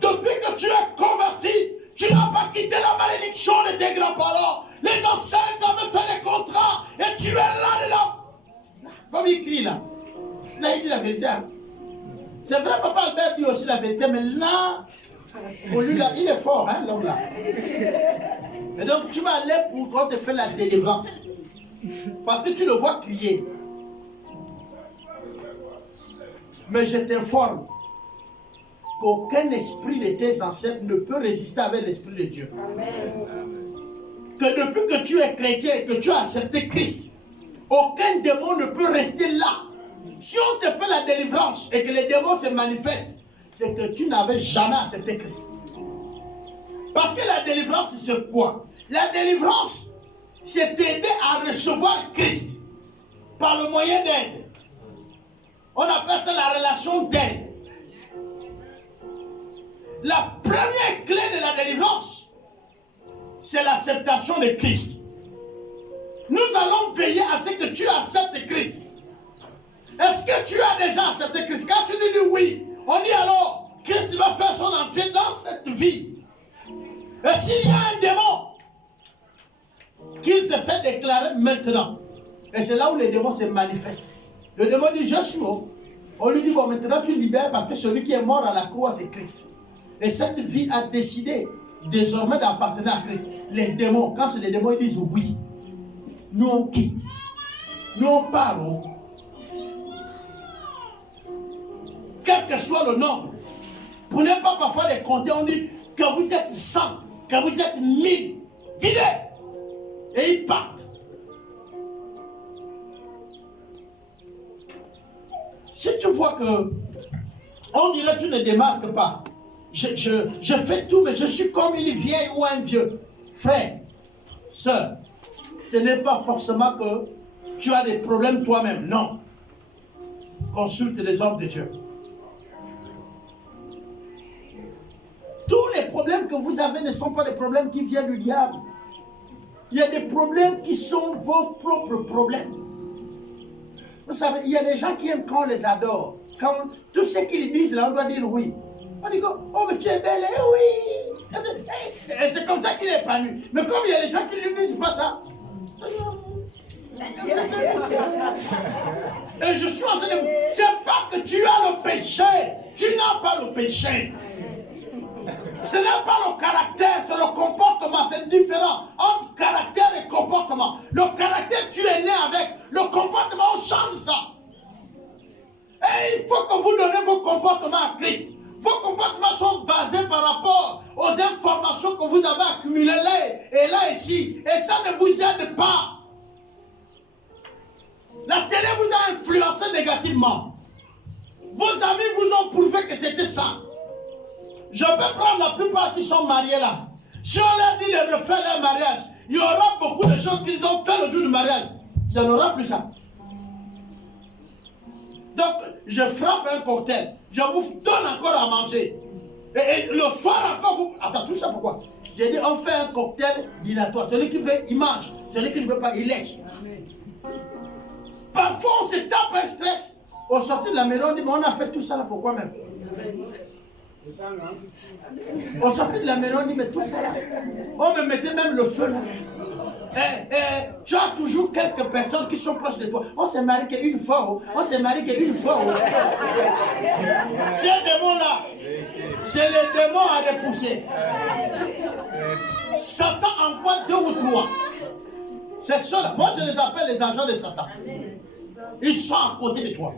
depuis que tu es converti, tu n'as pas quitté la malédiction de tes grands-parents. Les ancêtres avaient fait des contrats et tu es là-dedans. Comme il crie là. Là, il dit la vérité. Hein? C'est vrai, papa Albert dit aussi la vérité, mais là, pour lui, là, il est fort, hein, l'homme là. Et donc, tu vas aller pour qu'on te fasse la délivrance. Parce que tu le vois crier. Mais je t'informe qu'aucun esprit de tes ancêtres ne peut résister avec l'esprit de Dieu. Amen. Que depuis que tu es chrétien et que tu as accepté Christ, aucun démon ne peut rester là. Si on te fait la délivrance et que les démons se manifestent, c'est que tu n'avais jamais accepté Christ. Parce que la délivrance, c'est quoi? La délivrance, c'est t'aider à recevoir Christ par le moyen d'aide. On appelle ça la relation d'aide. La première clé de la délivrance, c'est l'acceptation de Christ. Nous allons veiller à ce que tu acceptes Christ. Est-ce que tu as déjà accepté Christ? Quand tu nous dis oui, on dit alors, Christ va faire son entrée dans cette vie. Et s'il y a un démon qui se fait déclarer maintenant, et c'est là où les démons se manifestent. Le démon dit, je suis mort. On lui dit, bon, maintenant tu libères parce que celui qui est mort à la croix, c'est Christ. Et cette vie a décidé désormais d'appartenir à Christ. Les démons, quand c'est les démons, ils disent oui. Nous on quitte. Nous on parle. Quel que soit le nombre. Prenez pas parfois les compter, on dit que vous êtes 100, que vous êtes 1000. Videz. Et ils partent. Si tu vois que on dirait que tu ne démarques pas, je fais tout, mais je suis comme une vieille ou un vieux. Frère, sœur, ce n'est pas forcément que tu as des problèmes toi-même. Non. Consulte les hommes de Dieu. Tous les problèmes que vous avez ne sont pas des problèmes qui viennent du diable. Il y a des problèmes qui sont vos propres problèmes. Vous savez, il y a des gens qui aiment quand on les adore. Quand tout ce qu'ils disent, là, on doit dire oui. On dit, oh, mais tu es belle, eh oui. Et c'est comme ça qu'il est épanoui. Mais comme il y a des gens qui ne lui disent pas ça. Et je suis en train de vous. C'est pas que tu as le péché. Tu n'as pas le péché. Ce n'est pas le caractère, c'est le comportement. C'est différent entre caractère et comportement. Le caractère, tu es né avec. Le comportement, on change ça. Et il faut que vous donnez vos comportements à Christ. Vos comportements sont basés par rapport aux informations que vous avez accumulées là et là ici. Et ça ne vous aide pas. La télé vous a influencé négativement. Vos amis vous ont prouvé que c'était ça. Je peux prendre la plupart qui sont mariés là. Si on leur dit de refaire leur mariage, il y aura beaucoup de choses qu'ils ont fait le jour du mariage. Il n'y en aura plus ça. Donc, je frappe un cocktail. Je vous donne encore à manger. Et le soir encore, vous... Attends, tout ça pourquoi? J'ai dit, on fait un cocktail dilatoire. Celui qui veut, il mange. Celui qui ne veut pas, il laisse. Parfois, on se tape un stress. Au sortir de la maison, on dit, mais on a fait tout ça là, pourquoi même? Au sortir de la maison, on dit, mais tout ça là, on me mettait même le feu là. Tu as toujours quelques personnes qui sont proches de toi. On s'est marié qu'une fois. Oh. On s'est marié qu'une fois. Oh. Ces démons-là, c'est les démons à repousser. Satan envoie 2 ou 3. C'est ceux-là. Moi, je les appelle les agents de Satan. Ils sont à côté de toi.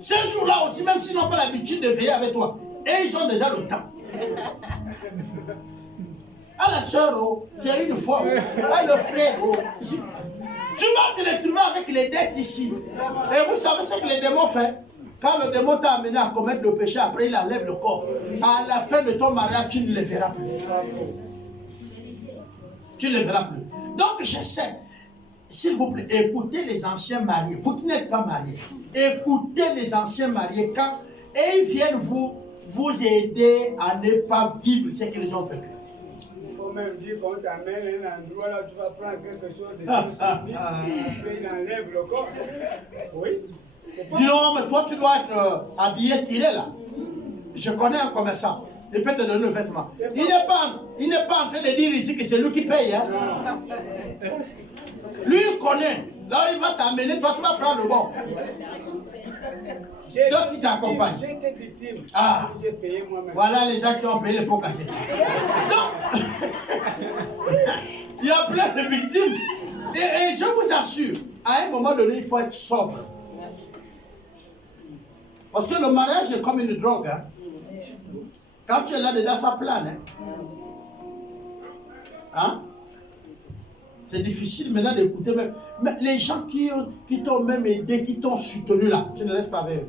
Ces jours-là aussi, même s'ils n'ont pas l'habitude de veiller avec toi, et ils ont déjà le temps. Ah la soeur, oh, c'est une fois, oh. Ah le frère, oh. Tu vas te retrouver avec les dettes ici. Et vous savez ce que les démons font? Quand le démon t'a amené à commettre le péché, après il enlève le corps. À la fin de ton mariage, tu ne le verras plus. Tu ne le verras plus. Donc j'essaie, s'il vous plaît, écoutez les anciens mariés. Vous qui n'êtes pas mariés, écoutez les anciens mariés quand et ils viennent vous aider à ne pas vivre ce qu'ils ont vécu. Même dire qu'on t'amène un endroit là, tu vas prendre quelque chose de 200 000, après il enlève le corps. Oui. Dis non, mais toi tu dois être habillé, tiré là. Je connais un commerçant, il peut te donner le vêtement. Il n'est pas en train de dire ici que c'est lui qui paye. Hein. Lui il connaît. Là il va t'amener, toi tu vas prendre le bon. Donc il t'accompagne. J'ai été victime. Ah. J'ai payé moi-même. Voilà les gens qui ont payé les pots cassés. Donc, il y a plein de victimes. Et je vous assure, à un moment donné, il faut être sobre. Parce que le mariage est comme une drogue. Hein. Quand tu es là-dedans, ça plane. Hein? C'est difficile maintenant d'écouter même. Mais les gens qui t'ont même aidé, qui t'ont soutenu là, tu ne laisses pas avec eux.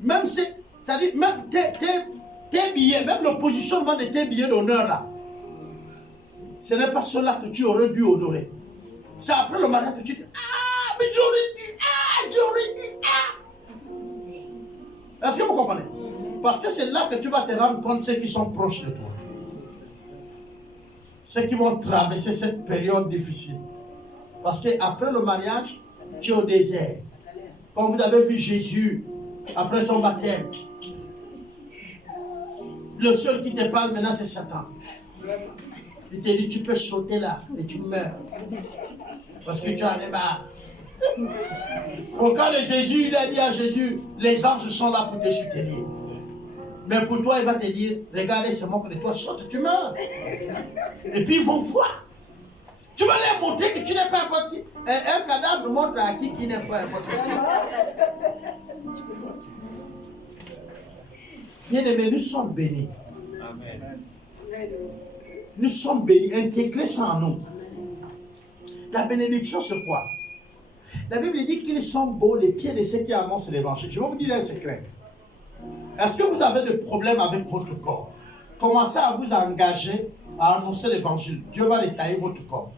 Même c'est-à-dire, même tes billets, même le positionnement de tes billets d'honneur là, ce n'est pas cela que tu aurais dû honorer. C'est après le mariage que tu dis, ah, mais j'aurais dû, Est-ce que vous comprenez? Parce que c'est là que tu vas te rendre compte ceux qui sont proches de toi. Ceux qui vont traverser cette période difficile. Parce qu'après le mariage, tu es au désert. Comme vous avez vu Jésus, après son baptême, le seul qui te parle maintenant, c'est Satan. Il te dit, tu peux sauter là, et tu meurs. Parce que tu en es marre. Au cas de Jésus, il a dit à Jésus, les anges sont là pour te soutenir. Mais pour toi, il va te dire, regardez, c'est moi que de toi, saute, tu meurs. Et puis ils vont voir. Tu vas leur montrer que tu n'es pas n'importe qui. Un cadavre montre à qui n'est pas n'importe qui. Bien-aimés, nous sommes bénis. Amen. Nous sommes bénis. Intégrez ça en nous. La bénédiction, c'est quoi? La Bible dit qu'ils sont beaux les pieds de ceux qui annoncent l'évangile. Je vais vous dire un secret. Est-ce que vous avez des problèmes avec votre corps? Commencez à vous engager à annoncer l'évangile. Dieu va détailler votre corps.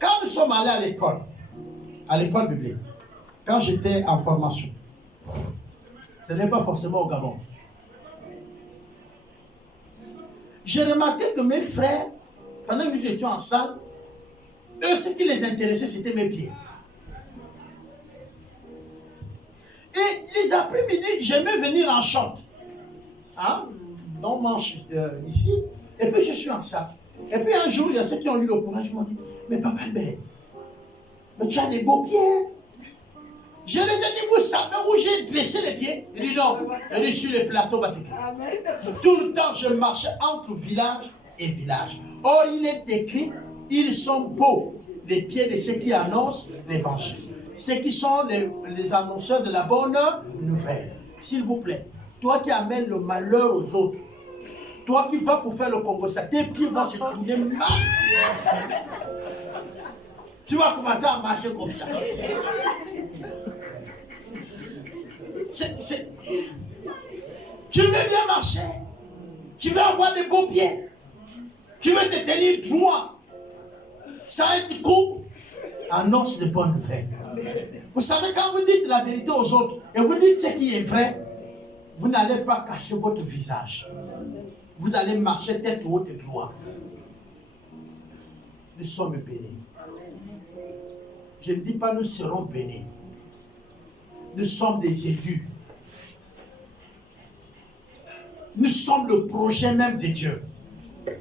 Quand nous sommes allés à l'école biblique, quand j'étais en formation, ce n'est pas forcément au Gabon. J'ai remarqué que mes frères, pendant que nous étions en salle, eux, ce qui les intéressait, c'était mes pieds. Et les après-midi, j'aimais venir en short. Hein? On mange ici. Et puis je suis en salle. Et puis un jour, il y a ceux qui ont eu le courage, ils m'ont dit, mais Papa Albert, mais tu as des beaux pieds. Je les ai dit, vous savez où j'ai dressé les pieds? Il dit non, il dit sur les plateaux Vatican. Tout le temps, je marchais entre village et village. Or, il est écrit, ils sont beaux, les pieds de ceux qui annoncent l'évangile. Ceux qui sont les annonceurs de la bonne nouvelle. S'il vous plaît, toi qui amènes le malheur aux autres, toi qui vas pour faire le Congo, ça, tes pieds vont se tourner mal. Tu vas commencer à marcher comme ça. Tu veux bien marcher. Tu veux avoir des beaux pieds. Tu veux te tenir droit. Ça être court. Annonce de bonnes nouvelles. Vous savez, quand vous dites la vérité aux autres et vous dites ce qui est vrai, vous n'allez pas cacher votre visage. Vous allez marcher tête haute et droit. Nous sommes bénis. Je ne dis pas nous serons bénis. Nous sommes des élus. Nous sommes le projet même de Dieu.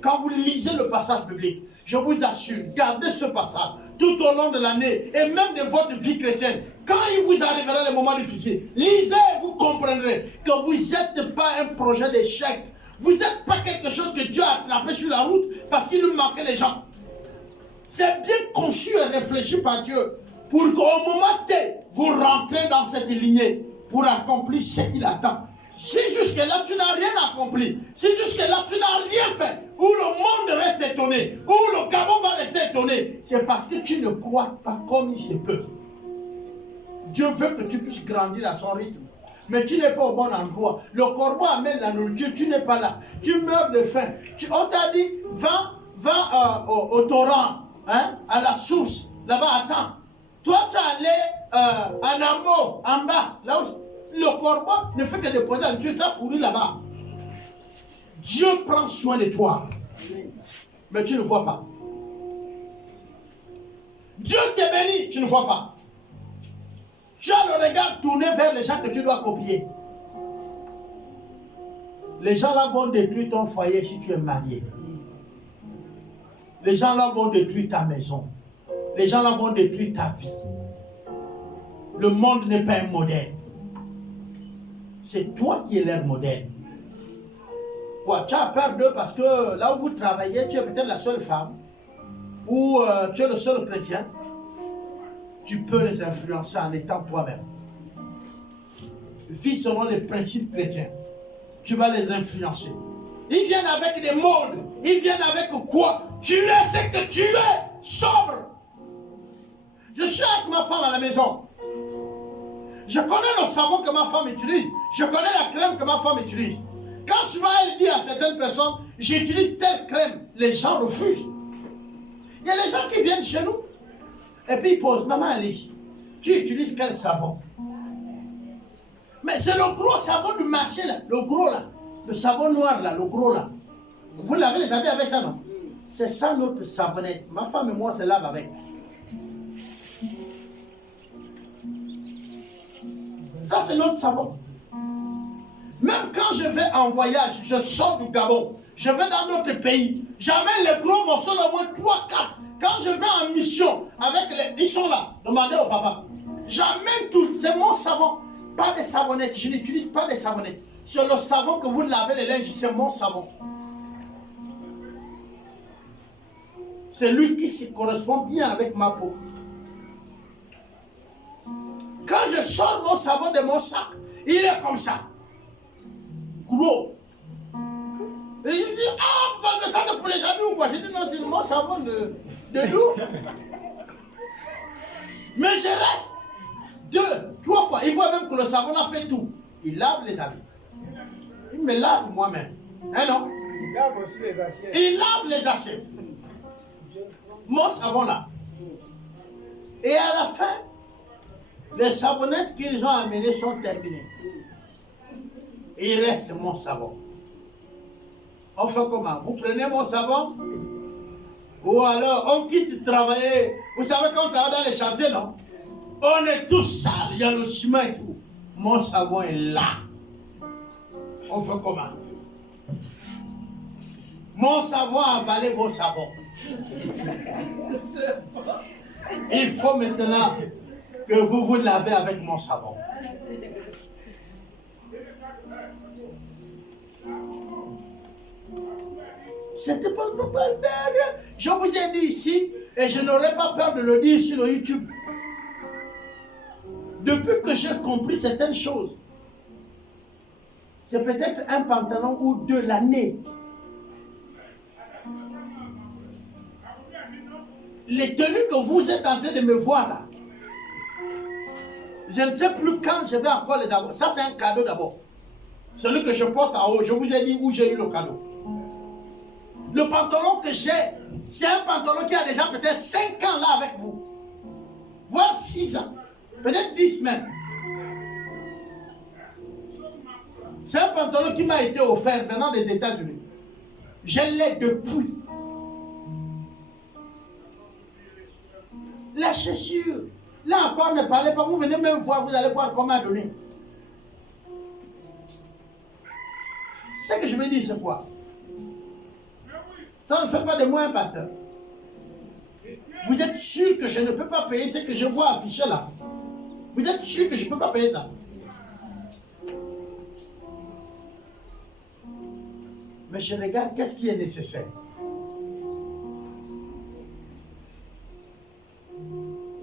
Quand vous lisez le passage biblique, je vous assure, gardez ce passage tout au long de l'année et même de votre vie chrétienne. Quand il vous arrivera les moments difficiles, lisez et vous comprendrez que vous n'êtes pas un projet d'échec. Vous n'êtes pas quelque chose que Dieu a attrapé sur la route parce qu'il nous manquait les gens. C'est bien conçu et réfléchi par Dieu pour qu'au moment T, vous rentrez dans cette lignée pour accomplir ce qu'il attend. Si jusque-là tu n'as rien accompli, si jusque-là tu n'as rien fait, où le monde reste étonné, où le Gabon va rester étonné, c'est parce que tu ne crois pas comme il se peut. Dieu veut que tu puisses grandir à son rythme. Mais tu n'es pas au bon endroit. Le corbeau amène la nourriture, tu n'es pas là. Tu meurs de faim. On t'a dit, va au torrent, hein, à la source, là-bas, attends. Toi, tu es allé en amont, en bas, là où le corbeau ne fait que déposer la nourriture, ça pourrit là-bas. Dieu prend soin de toi. Mais tu ne vois pas. Dieu t'est béni, tu ne vois pas. Tu as le regard tourné vers les gens que tu dois copier. Les gens là vont détruire ton foyer si tu es marié. Les gens là vont détruire ta maison. Les gens là vont détruire ta vie. Le monde n'est pas un modèle. C'est toi qui es leur modèle. Ouais, tu as peur d'eux parce que là où vous travaillez, tu es peut-être la seule femme ou tu es le seul chrétien. Tu peux les influencer en étant toi-même. Vis selon les principes chrétiens. Tu vas les influencer. Ils viennent avec des modes. Ils viennent avec quoi? Tu es ce que tu es. Sobre. Je suis avec ma femme à la maison. Je connais le savon que ma femme utilise. Je connais la crème que ma femme utilise. Quand souvent elle dit à certaines personnes, j'utilise telle crème, les gens refusent. Il y a des gens qui viennent chez nous. Et puis ils posent, maman Alice, tu utilises quel savon? Mais c'est le gros savon du marché là, le gros là, le savon noir là, le gros là. Vous l'avez les habits avec ça, non? C'est ça notre savonnette. Ma femme et moi se lave avec. Ça c'est notre savon. Même quand je vais en voyage, je sors du Gabon, je vais dans notre pays, j'amène les gros morceaux au moins 3, 4. Quand je vais en mission avec les... Ils sont là, demandez au papa. J'amène tout, c'est mon savon. Pas de savonnette, je n'utilise pas de savonnette. C'est le savon que vous lavez les linges, c'est mon savon. C'est lui qui se correspond bien avec ma peau. Quand je sors mon savon de mon sac, il est comme ça. Gros. Et je dis, ah, ça c'est pour les amis ou quoi? Je dis, non, c'est mon savon de nous. Mais je reste 2, 3 fois. Il voit même que le savon a fait tout. Il lave les habits. Il me lave moi-même. Hein, non? Il lave aussi les assiettes. Il lave les assiettes. Mon savon là. Et à la fin, les savonnettes qu'ils ont amenées sont terminées. Il reste mon savon. On fait comment? Vous prenez mon savon? Ou alors on quitte travailler. Vous savez quand on travaille dans les chantiers, non? On est tous sales, il y a le ciment et tout. Mon savon est là. On fait comment? Mon savon a avalé vos savons. Il faut maintenant que vous vous lavez avec mon savon. C'était pas normal. Je vous ai dit ici, et je n'aurais pas peur de le dire sur le YouTube. Depuis que j'ai compris certaines choses, c'est peut-être un pantalon ou 2 l'année. Les tenues que vous êtes en train de me voir là, je ne sais plus quand je vais encore les avoir. Ça c'est un cadeau d'abord. Celui que je porte en haut, je vous ai dit où j'ai eu le cadeau. Le pantalon que j'ai, c'est un pantalon qui a déjà peut-être 5 ans là avec vous. Voire 6 ans. Peut-être 10 même. C'est un pantalon qui m'a été offert venant des États-Unis. Je l'ai depuis. La chaussure. Là encore, ne parlez pas. Vous venez même voir, vous allez voir comment donner. Ce que je veux dire, c'est quoi? Ça ne fait pas de moi un pasteur. Vous êtes sûr que je ne peux pas payer ce que je vois affiché là? Vous êtes sûr que je ne peux pas payer ça? Mais je regarde qu'est-ce qui est nécessaire.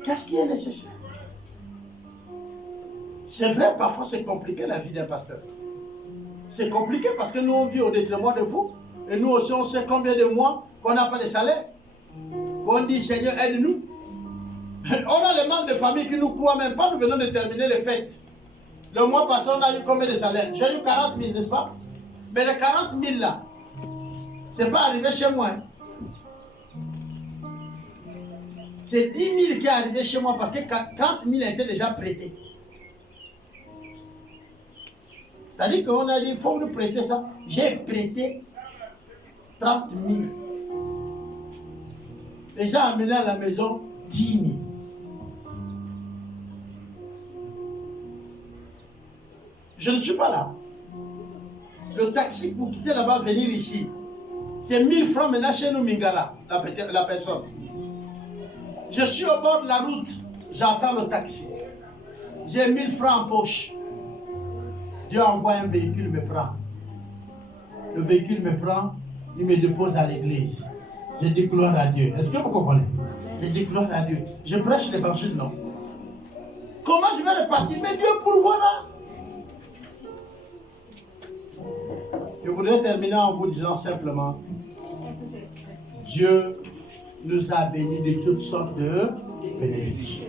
Qu'est-ce qui est nécessaire? C'est vrai, parfois c'est compliqué la vie d'un pasteur. C'est compliqué parce que nous on vit au détriment de vous. Et nous aussi on sait combien de mois qu'on n'a pas de salaire. On dit Seigneur aide-nous. On a les membres de famille qui nous croient même pas, nous venons de terminer les fêtes. Le mois passé on a eu combien de salaires? J'ai eu 40 000, n'est-ce pas? Mais les 40 000 là, c'est pas arrivé chez moi. Hein. C'est 10 000 qui est arrivé chez moi parce que 30 000 étaient déjà prêtés. C'est-à-dire qu'on a dit, il faut nous prêter ça. J'ai prêté 30 000. Et j'ai amené à la maison 10 000. Je ne suis pas là. Le taxi pour quitter là-bas, venir ici, c'est 1000 francs maintenant chez nous, Mingala, la personne. Je suis au bord de la route, j'attends le taxi. J'ai 1000 francs en poche. Dieu envoie un véhicule, me prend. Le véhicule me prend, il me dépose à l'église. Je dis gloire à Dieu. Est-ce que vous comprenez? Je dis gloire à Dieu. Je prêche l'évangile, non? Comment je vais repartir? Mais Dieu pourvoira. Je voudrais terminer en vous disant simplement, Dieu nous a bénis de toutes sortes de bénédictions.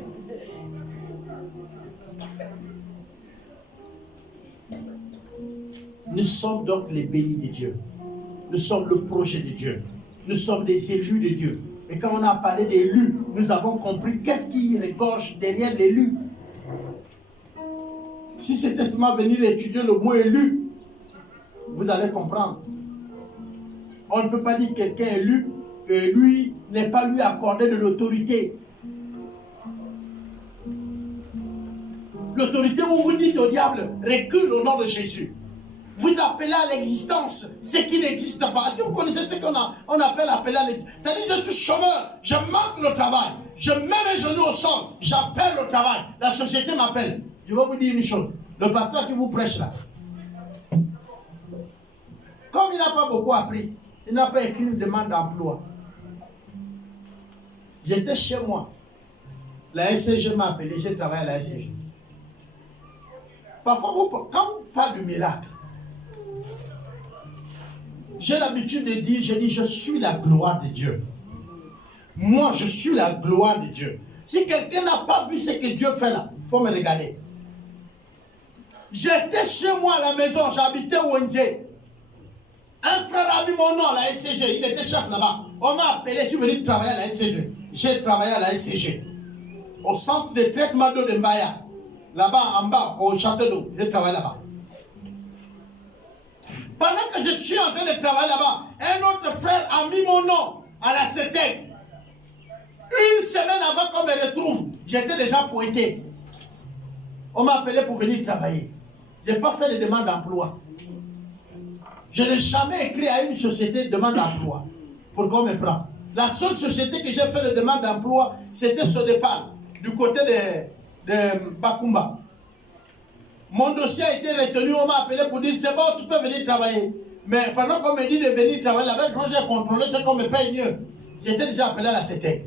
Nous sommes donc les bénis de Dieu. Nous sommes le projet de Dieu. Nous sommes des élus de Dieu. Et quand on a parlé d'élus, nous avons compris qu'est-ce qui regorge derrière l'élu. Si c'était seulement venir étudier le mot élu, vous allez comprendre. On ne peut pas dire quelqu'un élu et lui n'est pas lui accordé de l'autorité. L'autorité, vous vous dites au diable, recule au nom de Jésus. Vous appelez à l'existence ce qui n'existe pas. Est-ce que vous connaissez ce qu'on appelle appeler à l'existence? C'est-à-dire, je suis chômeur, je manque le travail. Je mets mes genoux au sol, j'appelle au travail. La société m'appelle. Je vais vous dire une chose. Le pasteur qui vous prêche là, comme il n'a pas beaucoup appris, il n'a pas écrit une demande d'emploi. J'étais chez moi. La SCG m'a appelé, j'ai travaillé à la SCG. Parfois, quand vous parlez de miracle, j'ai l'habitude de dire, je suis la gloire de Dieu. Moi, je suis la gloire de Dieu. Si quelqu'un n'a pas vu ce que Dieu fait là, il faut me regarder. J'étais chez moi à la maison, j'habitais au Ndje. Un frère a mis mon nom à la SCG, il était chef là-bas. On m'a appelé, je suis venu travailler à la SCG. J'ai travaillé à la SCG. Au centre de traitement d'eau de Mbaya. Là-bas, en bas, au château d'eau. J'ai travaillé là-bas. Pendant que je suis en train de travailler là-bas, un autre frère a mis mon nom à la CETEC. Une semaine avant qu'on me retrouve, j'étais déjà pointé. On m'a appelé pour venir travailler. Je n'ai pas fait de demande d'emploi. Je n'ai jamais écrit à une société de demande d'emploi pour qu'on me prenne. La seule société que j'ai fait de demande d'emploi, c'était Sodepal, du côté de Bakumba. Mon dossier a été retenu, on m'a appelé pour dire c'est bon, tu peux venir travailler. Mais pendant qu'on me dit de venir travailler là-bas, quand j'ai contrôlé, c'est qu'on me paye mieux. J'étais déjà appelé à la CETEC.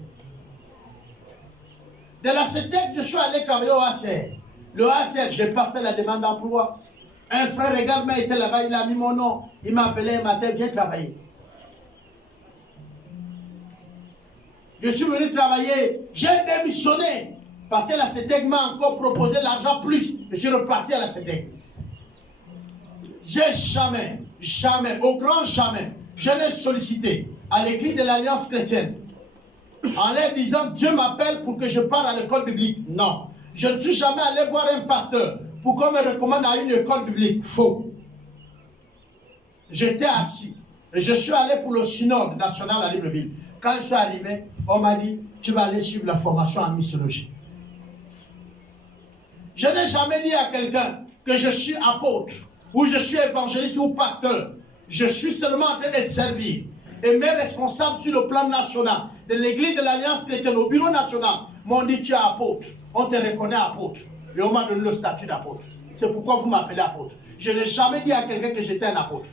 De la CETEC, je suis allé travailler au ACR. Le ACR, je n'ai pas fait la demande d'emploi. Un frère également était là-bas, il a mis mon nom. Il m'a appelé un matin, viens travailler. Je suis venu travailler, j'ai démissionné. Parce que la CETEC m'a encore proposé l'argent plus. Je suis reparti à la CETEC. J'ai jamais, au grand jamais, je l'ai sollicité à l'écrit de l'Alliance chrétienne. En leur disant, Dieu m'appelle pour que je parte à l'école biblique. Non. Je ne suis jamais allé voir un pasteur pour qu'on me recommande à une école biblique. Faux. J'étais assis et je suis allé pour le synode national à Libreville. Quand je suis arrivé, on m'a dit, tu vas aller suivre la formation en missiologie. Je n'ai jamais dit à quelqu'un que je suis apôtre, ou je suis évangéliste ou pasteur. Je suis seulement en train de servir. Et mes responsables sur le plan national, de l'église de l'Alliance chrétienne, au bureau national, m'ont dit, tu es apôtre. On te reconnaît apôtre. Et on m'a donné le statut d'apôtre. C'est pourquoi vous m'appelez apôtre. Je n'ai jamais dit à quelqu'un que j'étais un apôtre.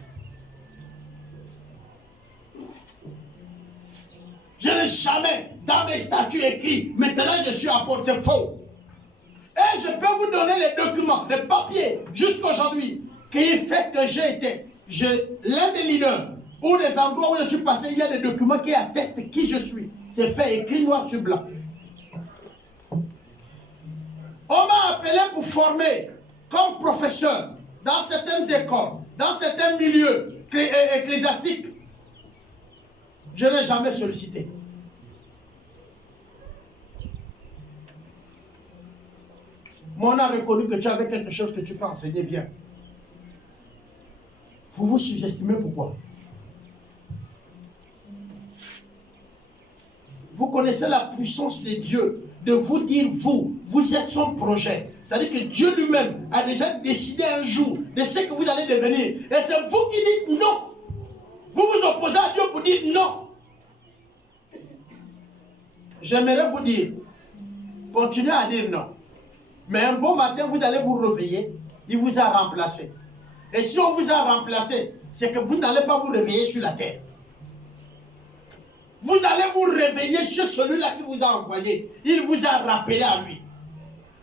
Je n'ai jamais, dans mes statuts écrits, maintenant je suis apôtre, c'est faux. Et je peux vous donner les documents, les papiers, jusqu'aujourd'hui, qui fait que j'ai été l'un des leaders, ou les endroits où je suis passé, il y a des documents qui attestent qui je suis. C'est fait écrit noir sur blanc. On m'a appelé pour former comme professeur dans certaines écoles, dans certains milieux ecclésiastiques. Je n'ai jamais sollicité. Mais on a reconnu que tu avais quelque chose que tu peux enseigner bien. Vous vous sous-estimez pourquoi? Vous connaissez la puissance de Dieu de vous dire, vous êtes son projet. C'est-à-dire que Dieu lui-même a déjà décidé un jour de ce que vous allez devenir. Et c'est vous qui dites non. Vous vous opposez à Dieu pour dire non. J'aimerais vous dire, continuez à dire non. Mais un bon matin, vous allez vous réveiller, il vous a remplacé. Et si on vous a remplacé, c'est que vous n'allez pas vous réveiller sur la terre. Vous allez vous réveiller chez celui-là qui vous a envoyé. Il vous a rappelé à lui.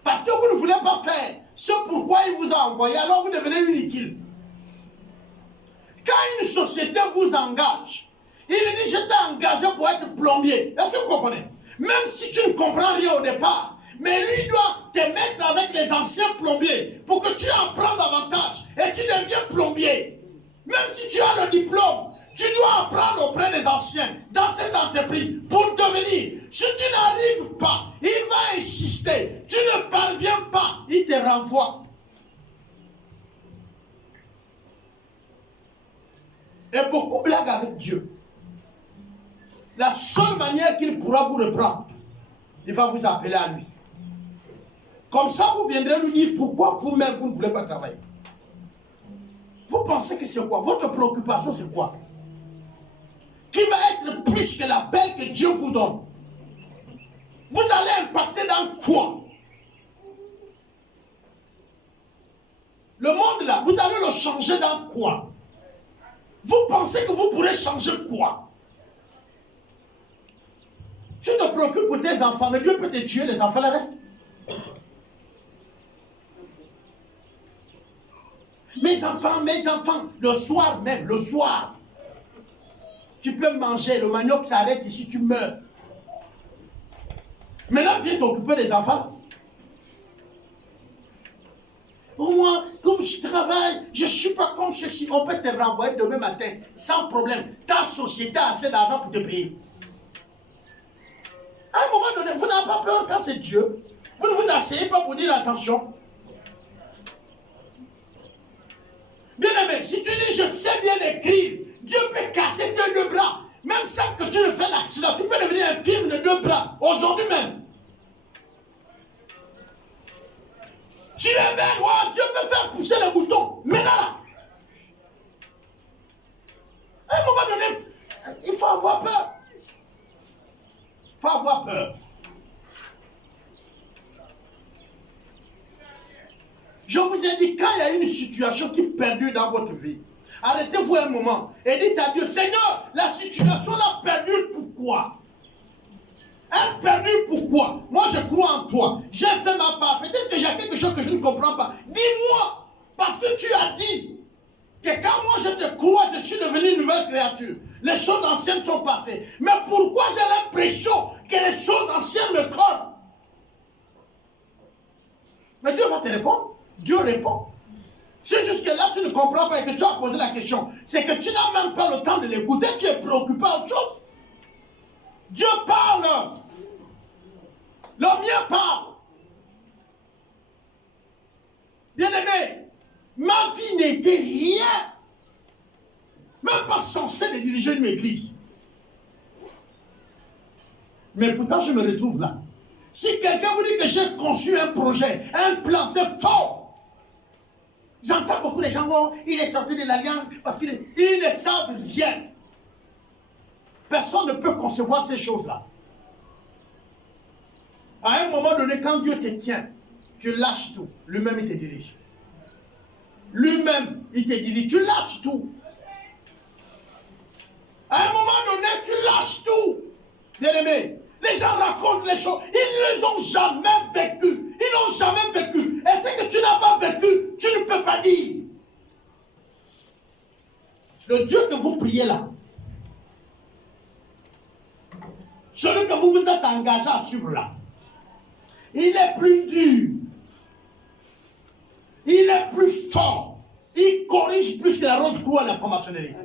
Parce que vous ne voulez pas faire ce pourquoi il vous a envoyé, alors vous devenez inutile. Quand une société vous engage, il dit, je t'ai engagé pour être plombier. Est-ce que vous comprenez? Même si tu ne comprends rien au départ, mais lui doit te mettre avec les anciens plombiers pour que tu en prennes davantage et tu deviens plombier. Même si tu as le diplôme, tu dois apprendre auprès des anciens dans cette entreprise pour devenir. Si tu n'arrives pas, il va insister. Tu ne parviens pas, il te renvoie. Et beaucoup blaguent avec Dieu. La seule manière qu'il pourra vous reprendre, il va vous appeler à lui. Comme ça, vous viendrez lui dire pourquoi vous-même, vous ne voulez pas travailler. Vous pensez que c'est quoi? Votre préoccupation, c'est quoi? Qui va être plus que l'appel que Dieu vous donne? Vous allez impacter dans quoi? Le monde là, vous allez le changer dans quoi? Vous pensez que vous pourrez changer quoi? Tu te préoccupes pour tes enfants, mais Dieu peut te tuer, les enfants le restent. Mes enfants, le soir même, le soir, tu peux manger, le manioc s'arrête ici, tu meurs. Maintenant, viens t'occuper des enfants. Moi, comme je travaille, je ne suis pas comme ceci. On peut te renvoyer demain matin, sans problème. Ta société a assez d'argent pour te payer. À un moment donné, vous n'avez pas peur quand c'est Dieu. Vous ne vous asseyez pas pour dire attention. Bien aimé, si tu dis je sais bien écrire, Dieu peut casser tes deux bras. Même sans que tu ne fais l'accident, tu peux devenir un film de deux bras, aujourd'hui même. Tu es belle, wow, Dieu peut faire pousser le bouton. Maintenant là. À un moment donné, il faut avoir peur. Il faut avoir peur. Je vous ai dit, quand il y a une situation qui perdure dans votre vie, arrêtez-vous un moment et dites à Dieu, Seigneur, la situation là perdure, pourquoi? Elle perdure, pourquoi? Moi je crois en toi, j'ai fait ma part, peut-être que j'ai quelque chose que je ne comprends pas. Dis-moi, parce que tu as dit que quand moi je te crois, je suis devenu une nouvelle créature. Les choses anciennes sont passées. Mais pourquoi j'ai l'impression que les choses anciennes me collent? Mais Dieu va te répondre. Dieu répond. C'est juste que là, tu ne comprends pas et que tu as posé la question. C'est que tu n'as même pas le temps de l'écouter. Tu es préoccupé à autre chose. Dieu parle. Le mien parle. Bien-aimé, ma vie n'était rien. Même pas censé de diriger une église. Mais pourtant, je me retrouve là. Si quelqu'un vous dit que j'ai conçu un projet, un plan, c'est faux. J'entends beaucoup de gens, oh, il est sorti de l'alliance parce qu'ils ne savent rien. Personne ne peut concevoir ces choses-là. À un moment donné, quand Dieu te tient, tu lâches tout. Lui-même, il te dirige. Lui-même, il te dirige. Tu lâches tout. À un moment donné, tu lâches tout. Bien-aimé, les gens racontent les choses. Ils ne les ont jamais vécues. Ils n'ont jamais vécu. Et ce que tu n'as pas vécu, tu ne peux pas dire. Le Dieu que vous priez là, celui que vous vous êtes engagé à suivre là, il est plus dur. Il est plus fort. Il corrige plus que la rose croix à la franc-maçonnerie.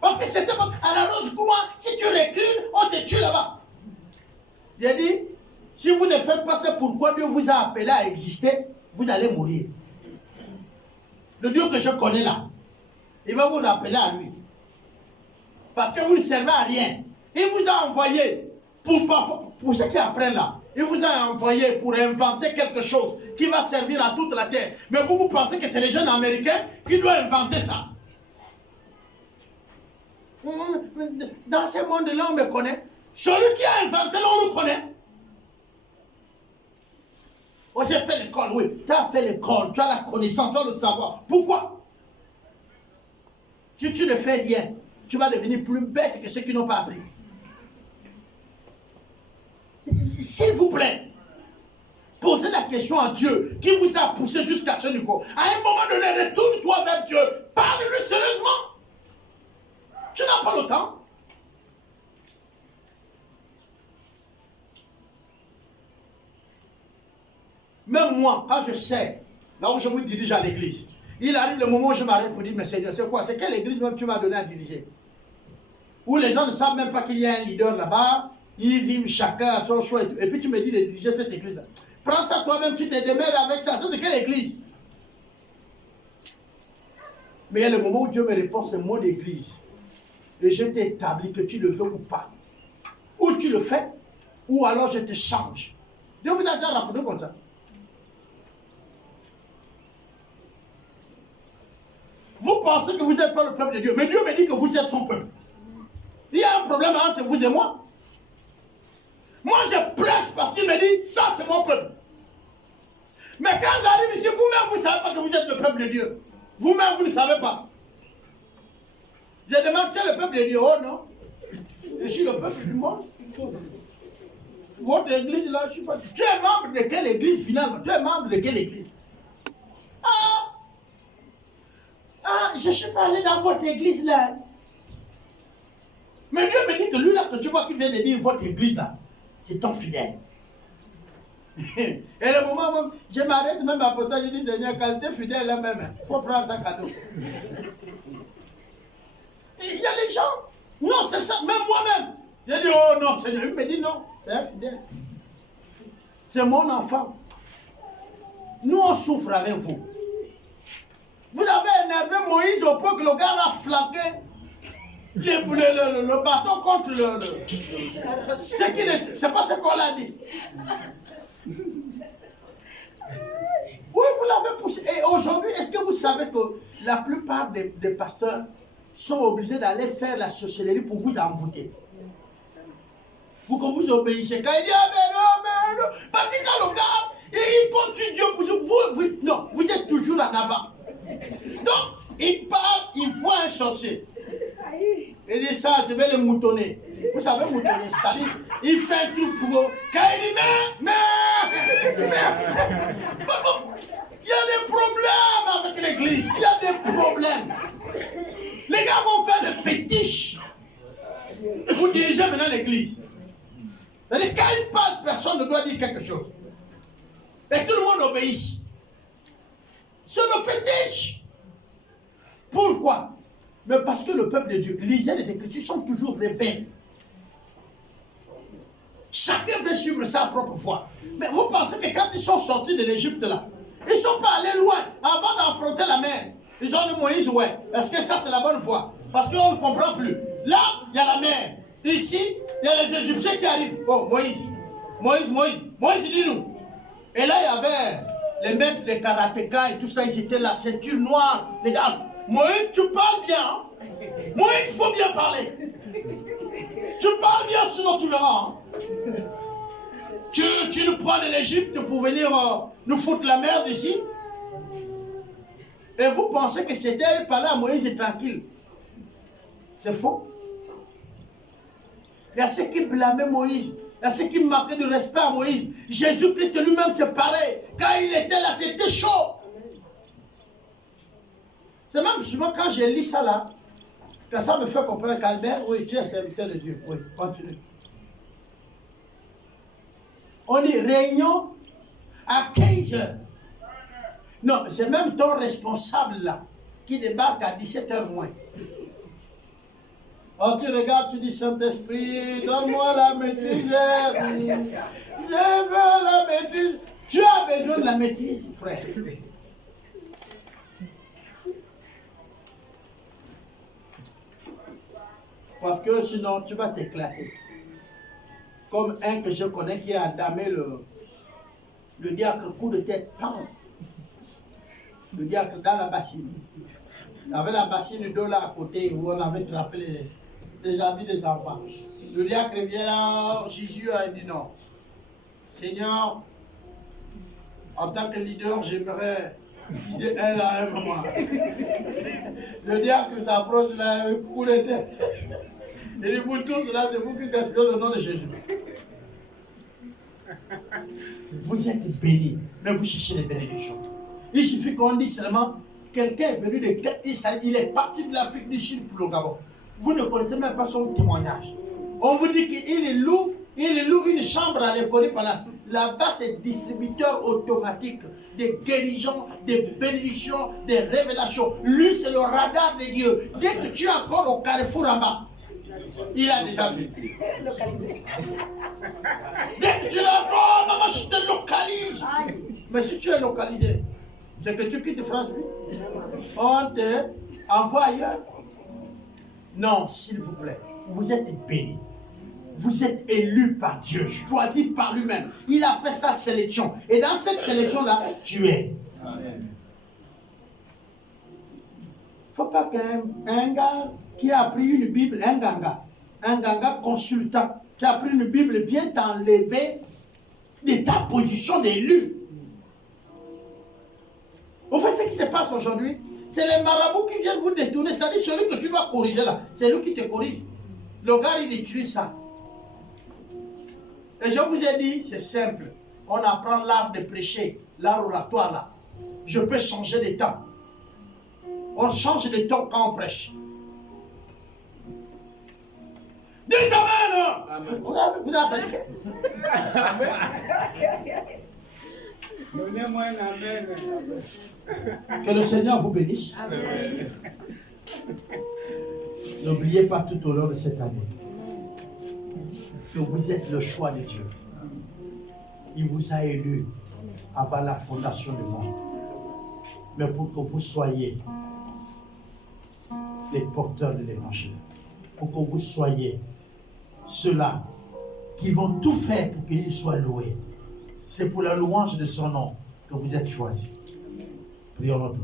Parce que c'était à la rose croix, si tu recules, on te tue là-bas. Il a dit, si vous ne faites pas ça, pourquoi Dieu vous a appelé à exister, vous allez mourir. Le Dieu que je connais là, il va vous rappeler à lui. Parce que vous ne servez à rien. Il vous a envoyé pour ceux qui apprennent là. Il vous a envoyé pour inventer quelque chose qui va servir à toute la terre. Mais vous pensez que c'est les jeunes américains qui doivent inventer ça. Dans ce monde-là, on me connaît. Celui qui a inventé, là, on le connaît. Oh, j'ai fait l'école, oui. Tu as fait l'école, tu as la connaissance, tu as le savoir. Pourquoi? Si tu ne fais rien, tu vas devenir plus bête que ceux qui n'ont pas appris. S'il vous plaît, posez la question à Dieu qui vous a poussé jusqu'à ce niveau. À un moment donné, retourne-toi vers Dieu. Parle-lui sérieusement. Tu n'as pas le temps. Même moi, quand je sais, là où je me dirige à l'église, il arrive le moment où je m'arrête pour dire, mais Seigneur, c'est quoi? C'est quelle église même tu m'as donné à diriger? Où les gens ne savent même pas qu'il y a un leader là-bas, ils vivent chacun à son choix, et puis tu me dis de diriger cette église-là. Prends ça toi-même, tu te démêles avec ça. Ça, c'est quelle église? Mais il y a le moment où Dieu me répond, c'est mon église. Et je t'ai établi que tu le veux ou pas. Ou tu le fais, ou alors je te change. Dieu vous a déjà rappelé comme ça. Vous pensez que vous n'êtes pas le peuple de Dieu, mais Dieu me dit que vous êtes son peuple. Il y a un problème entre vous et moi. Moi, je prêche parce qu'il me dit, ça c'est mon peuple. Mais quand j'arrive ici, vous-même, vous ne savez pas que vous êtes le peuple de Dieu. Vous-même, vous ne savez pas. Je demande, tu es le peuple de Dieu? Oh non. Je suis le peuple du monde. Votre église là, je ne suis pas. Tu es membre de quelle église finalement? Tu es membre de quelle église? Je ne suis pas allé dans votre église là. Mais Dieu me dit que lui là, que tu vois qui vient de dire votre église là, c'est ton fidèle. Et le moment même, je m'arrête même à porter, je dis Seigneur, quand tu es fidèle là même, il faut prendre ça cadeau. Il y a des gens, non c'est ça, même moi-même. Je dis oh non Seigneur, il me dit non, c'est un fidèle. C'est mon enfant. Nous on souffre avec vous. Vous avez énervé Moïse au point que le gars a flanqué le bâton contre le... C'est pas ce qu'on a dit. Oui, vous l'avez poussé. Et aujourd'hui, est-ce que vous savez que la plupart des pasteurs sont obligés d'aller faire la sorcellerie pour vous envoûter? Pour que vous obéissez. Quand il dit, ah mais non. Parce que quand le gars, il continue Dieu, non, vous êtes toujours en avant. Donc, il parle, il voit un sorcier. Il dit ça, je vais le moutonner. Vous savez moutonner, c'est-à-dire, il fait un truc pour eux. Quand il dit mais, il y a des problèmes avec l'église. Il y a des problèmes. Les gars vont faire des fétiches. Vous dirigez maintenant l'église. C'est-à-dire, quand il parle, personne ne doit dire quelque chose. Et tout le monde obéit. C'est le fétiche. Pourquoi? Mais parce que le peuple de Dieu, lisez les Écritures, sont toujours rebelles. Chacun veut suivre sa propre foi. Mais vous pensez que quand ils sont sortis de l'Égypte là, ils sont pas allés loin avant d'affronter la mer. Ils ont dit Moïse, ouais, est-ce que ça c'est la bonne voie? Parce qu'on ne comprend plus. Là, il y a la mer. Ici, il y a les Égyptiens qui arrivent. Oh, Moïse, dis-nous. Et là, il y avait les maîtres de karatéka et tout ça, ils étaient la ceinture noire. Regarde, Moïse, tu parles bien. Hein? Moïse, il faut bien parler. Tu parles bien, sinon tu verras. Hein? Tu nous prends de l'Égypte pour venir nous foutre la merde ici. Et vous pensez que c'est d'elle parler à Moïse est tranquille. C'est faux. Il y a ceux qui blâmaient Moïse. Il y a ceux qui manquaient de respect à Moïse. Jésus-Christ lui-même c'est pareil. Quand il était là, c'était chaud. C'est même souvent quand je lis ça là, que ça me fait comprendre qu'Albert, oui, tu es serviteur de Dieu. Oui, continue. On dit réunion à 15 heures. Non, c'est même ton responsable là qui débarque à 17h moins. Oh, tu regardes, tu dis Saint-Esprit, donne-moi la maîtrise. Je veux la maîtrise. Tu as besoin de la maîtrise, frère. Parce que sinon, tu vas t'éclater. Comme un que je connais qui a damé le diacre coup de tête. Le diacre dans la bassine. Il y avait la bassine d'eau là à côté où on avait trappé les habits des enfants. Le diacre vient là, Jésus a dit non. Seigneur, en tant que leader, j'aimerais guider un à un moment. Le diacre s'approche là, avec coup de tête. Il dit, vous tous là, c'est vous qui gaspillez le nom de Jésus. Vous êtes bénis, mais vous cherchez les bénédictions. Il suffit qu'on dise seulement, quelqu'un est venu de Israël, il est parti de l'Afrique du Sud pour le Gabon. Vous ne connaissez même pas son témoignage. On vous dit qu'il loue une chambre à l'Euphorie Palace. Là-bas, c'est distributeur automatique des guérisons, des bénédictions, des révélations. Lui, c'est le radar de Dieu. Dès que tu es encore au carrefour en bas, il a déjà vu. Localisé. Dès que tu es là, oh maman, je te localise. Mais si tu es localisé, c'est que tu quittes France, oui. On te envoie ailleurs. Non, s'il vous plaît, vous êtes bénis. Vous êtes élus par Dieu, choisis par lui-même. Il a fait sa sélection. Et dans cette sélection-là, tu es. Il ne faut pas qu'un gars qui a pris une Bible, un ganga consultant, qui a pris une Bible, vienne t'enlever de ta position d'élu. Au fait, ce qui se passe aujourd'hui, c'est les marabouts qui viennent vous détourner. C'est-à-dire celui que tu dois corriger là, c'est lui qui te corrige. Le gars, il utilise ça. Et je vous ai dit, c'est simple. On apprend l'art de prêcher, l'art oratoire là. Je peux changer de temps. On change de temps quand on prêche. Dites Amen. Vous avez prêché. Donnez-moi un amen. Que le Seigneur vous bénisse. Amen. N'oubliez pas tout au long de cette année que vous êtes le choix de Dieu. Il vous a élu avant la fondation du monde. Mais pour que vous soyez les porteurs de l'évangile. Pour que vous soyez ceux-là qui vont tout faire pour qu'il soit loué. C'est pour la louange de son nom que vous êtes choisis. Prions notre